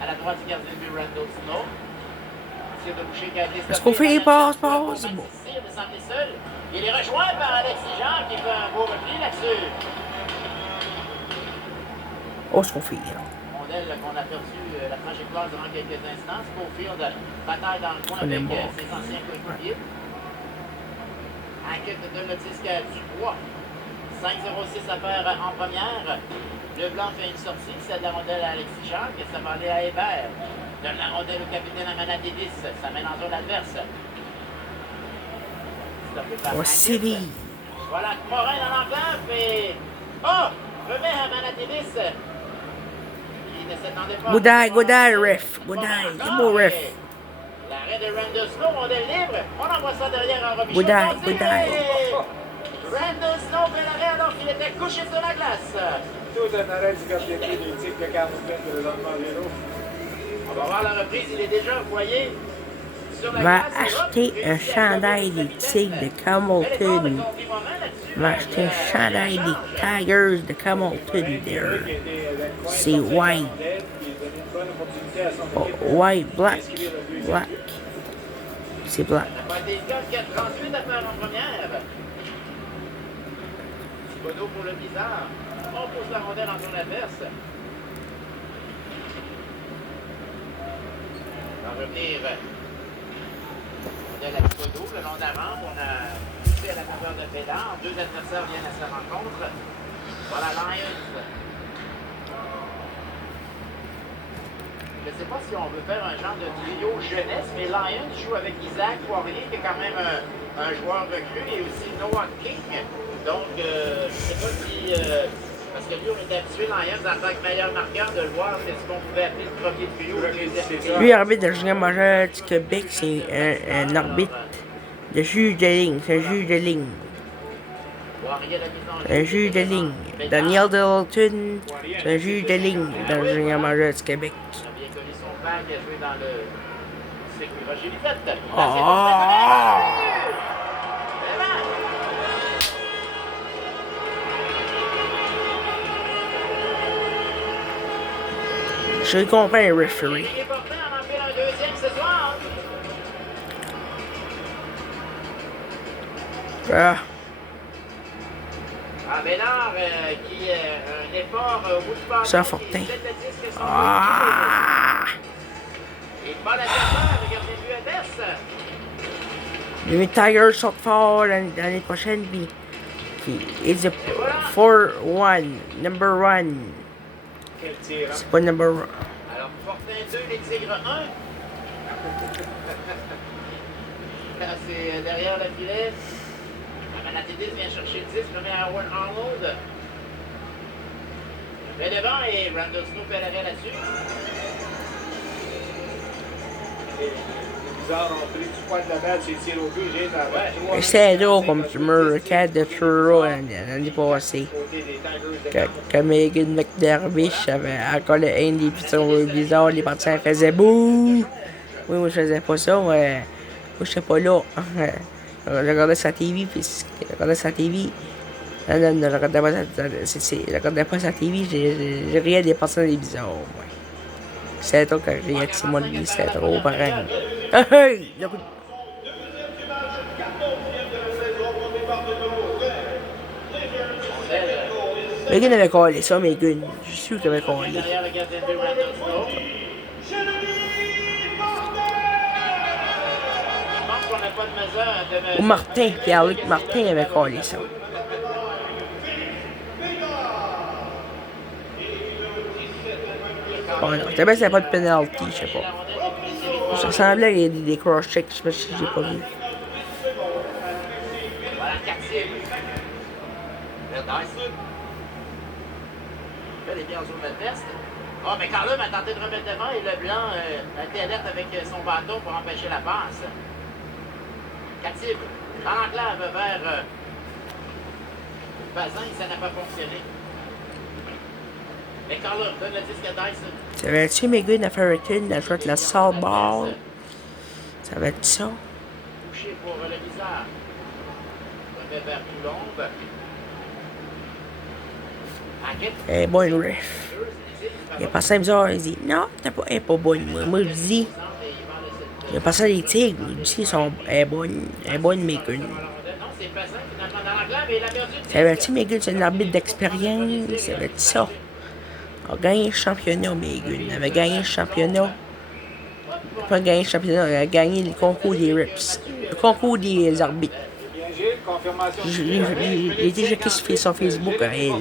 à la droite du gardien de but, Randall Snow. Est-ce qu'on fait les passes? Il est seul. Il est rejoint par Alexis Jean qui fait un beau repli là-dessus. Oh, ce qu'on fait. Modèle qu'on a perdu la trajectoire durant quelques instants. Schofield bataille dans le coin avec ses anciens coéquipiers. Hackett donne le disque à Dubois. 5-0-6 à faire en première. Leblanc fait une sortie, celle de la rondelle à Alexis Jean, que ça va aller à Hébert. Donne la rondelle au capitaine Amanatidis, ça mène en zone adverse. Oh, Sylvie. Voilà, Morin dans l'enclave et... Oh! Remet Amanatidis. Il ne s'attendait pas... Goodeye, ref. Goodeye, c'est beau, ref. L'arrêt de Randall Snow, rondelle libre. On envoie ça derrière en remise. Goodeye. Randall Snow fait l'arrêt alors qu'il était couché sur la glace. Tout un arrêt du gardien de but des types de Carlton de l'événement vélo. On va voir la reprise, il est déjà, vous voyez, sur la Va glace. acheter un chandail des Tigres de Hamilton. Va acheter un chandail des Tigers de Hamilton. C'est white. Oh, white, black. C'est black. Ça va être des gars qui a 38 à faire en première. Thibodeau pour le bizarre. On pose la rondelle en zone adverse. On va revenir. Rondelle à Thibodeau, le long d'avant. On a poussé à la faveur de Bédard. 2 adversaires viennent à sa rencontre. Voilà Lions. Je ne sais pas si on veut faire un genre de trio jeunesse, mais Lions joue avec Isaac Poirier, qui est quand même un joueur recru, et aussi Noah King. Donc, je ne sais pas si... parce que lui, on est habitué, Lions, en tant que meilleur marqueur, de le voir, c'est ce qu'on pouvait appeler le premier trio. Lui, arbitre de Junior majeur du Québec, c'est un arbitre de juge de ligne. C'est un juge de ligne. Un juge de ligne. Daniel Dalton, c'est un juge de ligne dans le Junior majeur du Québec. Qui a joué dans le circuit Roger Lifette. Je comprends les referees. Il est porté en enfiler un deuxième ce soir. Bénard qui un effort au bout du passé. Ça, Fortin. Ah! Il bat l'adversaire, le gardien de but adverse. Les Tigers sortent fort l'année prochaine, puis it's a 4-1, number 1. Quel tir, hein? C'est pas number 1. Alors, Fortin 2, les Tigres 1. Là, c'est derrière le filet. Amanatidis vient chercher le 10, remet à Owen Arnold. Mais devant et Randall Snow fait l'arrêt là-dessus. Les Bizarres ont pris du poids de la balle, c'est tir au but, j'ai dans C'est drôle comme tu meurs 4 de Truro l'année passée. Quand Megan McDerbish avait encore le haine des pitons bizarres, les partisans faisaient bouh! Oui, moi je faisais pas ça, moi j'étais pas là. Je regardais sa TV, puis je regardais sa TV. Non, je regardais pas sa TV, je riais des partisans des bizarres, moi. C'est toi que je riais de Simon Lee, c'est trop pareil. Hey! Deuxième image, 14e de la saison au départ de Toulouse. Megan avait collé ça, Megan. Je suis sûr qu'elle avait collé. Derrière le gardien de but, Randall Snow. Je pense qu'on n'a pas de mesure. Ou Martin, Pierre-Luc Martin avait collé ça. Bon, non, peut-être que c'était pas de penalty, je sais pas. Ça semblait qu'il y ait des cross-checks, je sais pas si j'ai pas vu. Voilà, 4-6. Verdice. Il fait des bien en zone de test. Oh, mais Carlum a tenté de remettre devant et Leblanc a été alerte avec son bâton pour empêcher la passe. 4-6. Dans l'enclave vers Bazin, ça n'a pas fonctionné. Mais Carlum donne le disque à Dyson. Ça va être Megan à Ferritin, elle joue avec la salt ball. Ça va être ça. Touché pour le bizarre. Remet vers Coulombe. Hackett. Elle est bonne ref. Il a passé à bizarre, il dit non, elle est pas bonne. Moi je dis, il a passé à des tigres, il dit elle est bonne Megan. Non, c'est Bazin finalement dans l'enclave et il a perdu. Ça va être Megan, c'est une arbitre d'expérience, ça va être ça. Elle a gagné le championnat, Megan. Elle avait gagné le championnat. Elle n'a pas gagné le championnat, elle a gagné le concours des Rips. Le concours des arbitres. Bien, Gilles, confirmation. J'ai déjà checké sur son Facebook à elle. Sur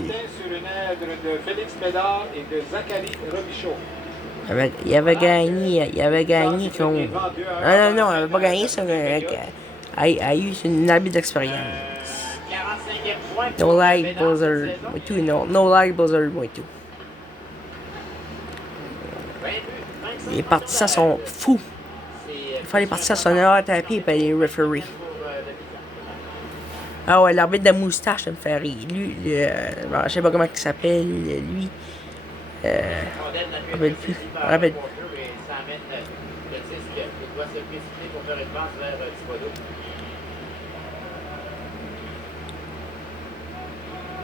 une aide de Félix Bédard et de Zachary Robichaud. Il avait gagné contre. Non, elle n'avait pas gagné ça. Elle a eu une arbitre d'expérience. 45e point. No lag buzzer, moi tout, no lag buzzer, moi tout. Les partisans sont fous. Il faut les partisans sont là, tapis par les referees. Ah ouais, l'arbitre de moustache, ça me fait rire. Lui, je sais pas comment il s'appelle, lui. Rappelle plus. Rappelle. Ça amène le disque qui doit se précipiter pour faire une passe vers Thibodeau.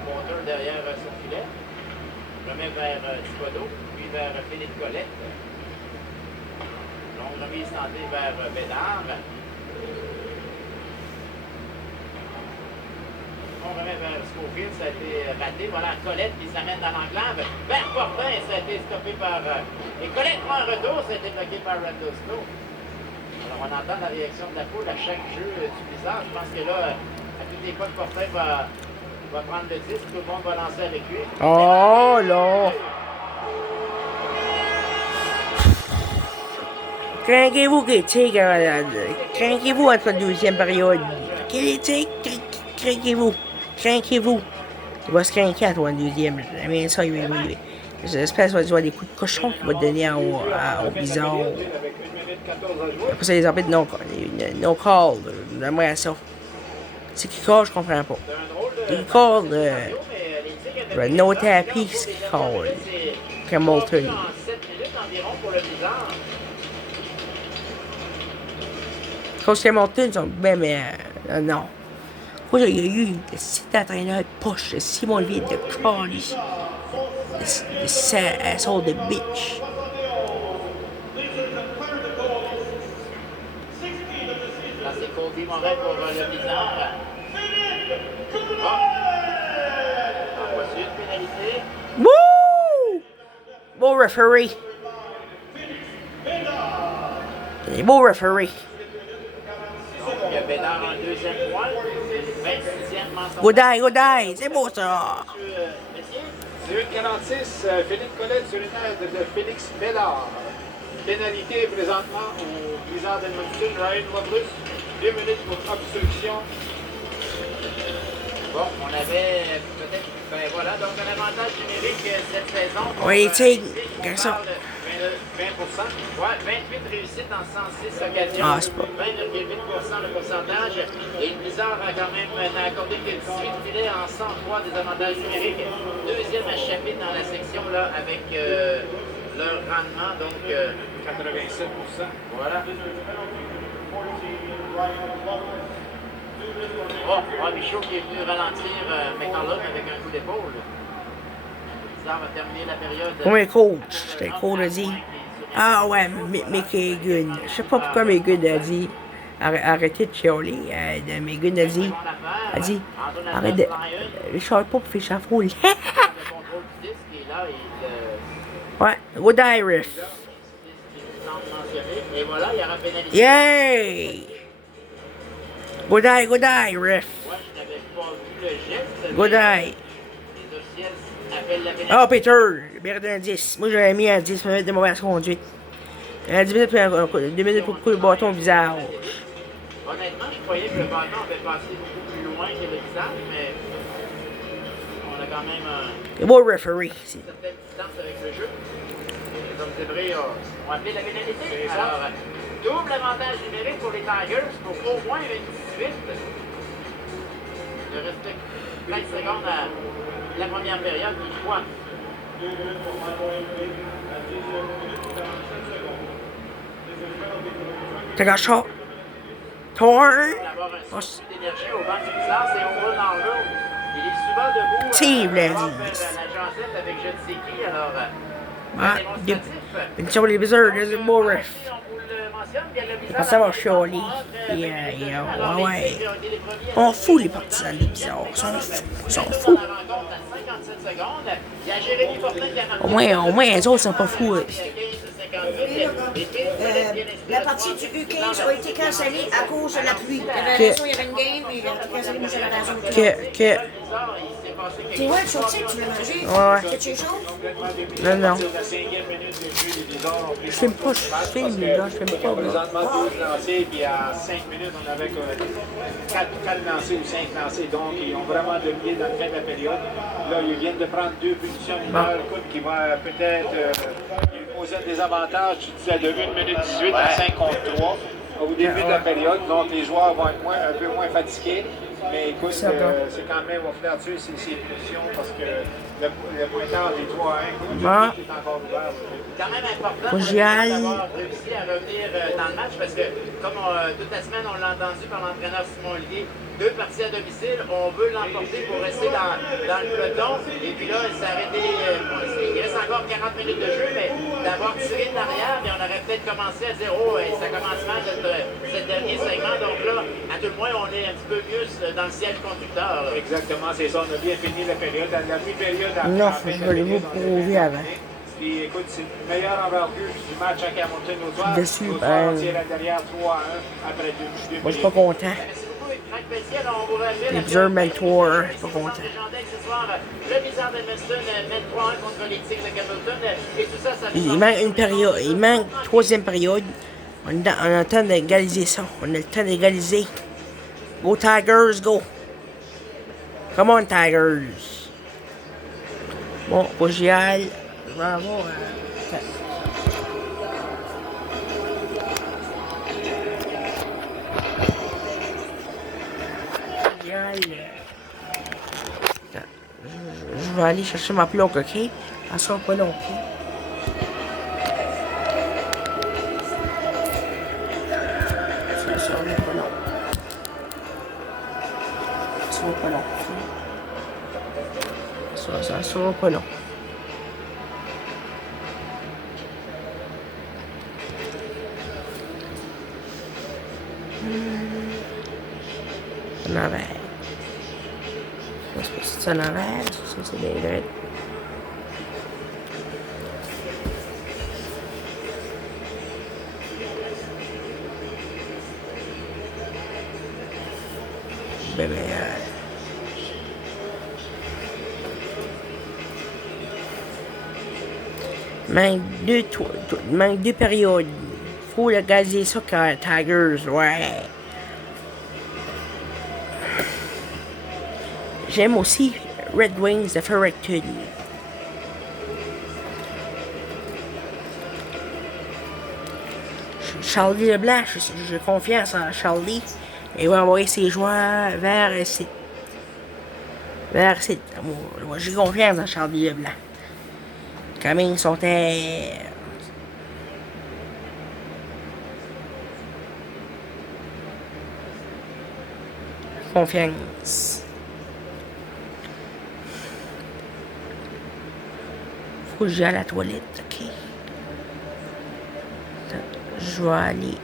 Monteur derrière son filet. Remet vers Thibodeau, puis vers Philippe Colette. Longue remise tentée vers Bédard. On remet vers Scofield, ça a été raté. Voilà Colette qui s'amène dans l'enclave. Vers Fortin, ça a été stoppé par... et Colette prend un retour, ça a été bloqué par Randall Snow. Alors on entend la réaction de la foule à chaque jeu du Blizzard. Je pense que là, à toutes les fois que Fortin va prendre le disque, tout le monde va lancer avec lui. Oh là! Craquez-vous, craquez-vous entre la deuxième période. Craquez-vous. Il va se craquer à toi en deuxième. Mais ça, j'espère que ça va être des coups de cochon qu'il va te donner au Blizzard. Après ça, les arbitres no call. J'aimerais ça. C'est qui call, je comprends pas. Il call no tapis, ce qui call. Hamilton. 7 minutes environ pour le Blizzard. Coach Hamilton, sont bien, mais non. Il y a eu le site entraîneur poche de Simon Vide de Carly. Le asshole de bitch. Là, c'est Cody Morin pour le Blizzard. Voici une pénalité. Wouh! Beau referee. Beau referee. Il y a Bédard en deuxième point. 26e mention. Godaille, c'est beau ça. 18-46, Philippe Colette sur une aide de Félix Bellard. Pénalité présentement au Blizzard d'Edmonton. Ryan Mobrus, 2 minutes pour obstruction. Bon, on avait peut-être. Ben voilà, donc un avantage numérique cette saison. Oui, tu sais, regarde ça. 20%. Ouais, 28 réussites en 106 occasions. Ah, c'est pas. 20,8% le pourcentage. Et le Blizzard a quand même n'a accordé que 18 filets en 103 des avantages numériques. Deuxième à chapitre dans la section là avec leur rendement. Donc 87%. voilà. Oh, Michaud qui est venu ralentir McCollum avec un coup d'épaule. Le Blizzard va terminer la période. Oui, coach, c'était cool a dit. Ah ouais, Megan. Je sais pas pourquoi Megan a dit. Arrêtez de chialer. Megan a dit. Arrête de. Je chiale pas pour faire chafoule. là, Ouais, good eye, ref. il semble mentionner. Et voilà, il y aura pénalité. Yay! Good eye, ref. Moi, je n'avais pas vu le geste. Good eye. Les officiels appellent la pénalité. Ah, Peter, mérite un 10. Moi, j'aurais mis un 10 minutes de mauvaise conduite. 10 minutes, puis 2 minutes pour couper le bâton au visage. Honnêtement, je croyais que le bâton avait passé beaucoup plus loin que le visage, mais on a quand même C'est beau, referee. une certaine distance avec le jeu. Les hommes zébrés ont appelé la pénalité. Alors, double avantage numérique pour les Tigers pour au moins une 18. Il reste 13 secondes à la première période du choix. 2 minutes pour Manuel Blake. À 19 minutes, 47 secondes. Les éléments des Take a shot. Torn. D'avoir un souffle d'énergie au banc du licence et on roule dans l'eau. Il est souvent debout. Steve l'a dit. La chancette avec je ne sais qui. Alors, Ah, démonstratif. une sur les Wizards, c'est beau, ref. On vous le mentionne, il y a le Pas ça va chialer. Ouais. On fout les partisans des Bizarres. Ils sont fous. Au moins, les autres sont pas fous. La partie du U15 a été cancellée à cause de la pluie. Il y avait une game, mais il a cancellé ma génération. T'es ouais, tu sais que tu veux manger? Ouais. Que tu es chaud? Non, non. La 5e minute de jeu, les Bizarres ont pris Je filme pas, je filme, là, je filme pas, là. présentement 12 lancés, puis à 5 minutes, on avait 4 lancés ou 5 lancés. Donc, ils ont vraiment dominé dans le fin de la période. Là, ils viennent de prendre 2 punitions mineures. Écoute, qui va peut-être poser des avantages. Tu disais de 1 minute 18 à 5 contre 3 au début de la période. Donc, les joueurs vont être un peu moins fatigués. Mais écoute, c'est quand même, on va faire dessus ces punitions parce que le pointeur des 3 à 1, écoute, est encore ouvert. C'est quand même important d'avoir réussi à revenir dans le match parce que, comme toute la semaine, on l'a entendu par l'entraîneur Simon Ollier, 2 parties à domicile, on veut l'emporter pour rester dans le peloton. Et puis là, ça a arrêté, il reste encore 40 minutes de jeu, mais d'avoir tiré de l'arrière, on aurait peut-être commencé à dire, oh, ça commence mal ce dernier segment. Donc là, à tout le moins, on est un petit peu mieux dans le ciel conducteur. Là. Exactement, c'est ça. On a bien fini la période. La mi-période à Non, je vais vous prouver avant. Puis écoute, c'est le meilleur envergure du match à Hamilton au soir. Déçu, On tire derrière 3 à 1 après 2 Moi, je suis pas content. Merci beaucoup, Franck Pelletier. Alors, on vous rappelle... Les Bizarres Mentor, je suis pas content. Ce soir, le Blizzard d'Edmundston mène 3-1 contre les Tigres de Hamilton. Et tout ça, ça Il manque une période, il manque 3e période. On a le temps d'égaliser ça. On a le temps d'égaliser. Go Tigers, go! Come on, Tigers! Bon, faut que j'y aille. Bravo. Je vais aller chercher ma plaque, ok? Ça sera pas long, ok? Ça sera pas long. Ça sera pas long, ok? Ça sera pas long. En arrière. Ça, c'est en arrière. Ça, c'est des drettes. Bébé. Manque 2 périodes. Faut le gazer ça quand Tigers, ouais. J'aime aussi Red Wings de Fredericton. Charlie Leblanc, j'ai confiance en Charlie. Il va envoyer ses joueurs vers ici. Moi, j'ai confiance en Charlie Leblanc. Quand même, ils sont confiance. Faut que j'aille à la toilette, ok? Je vais aller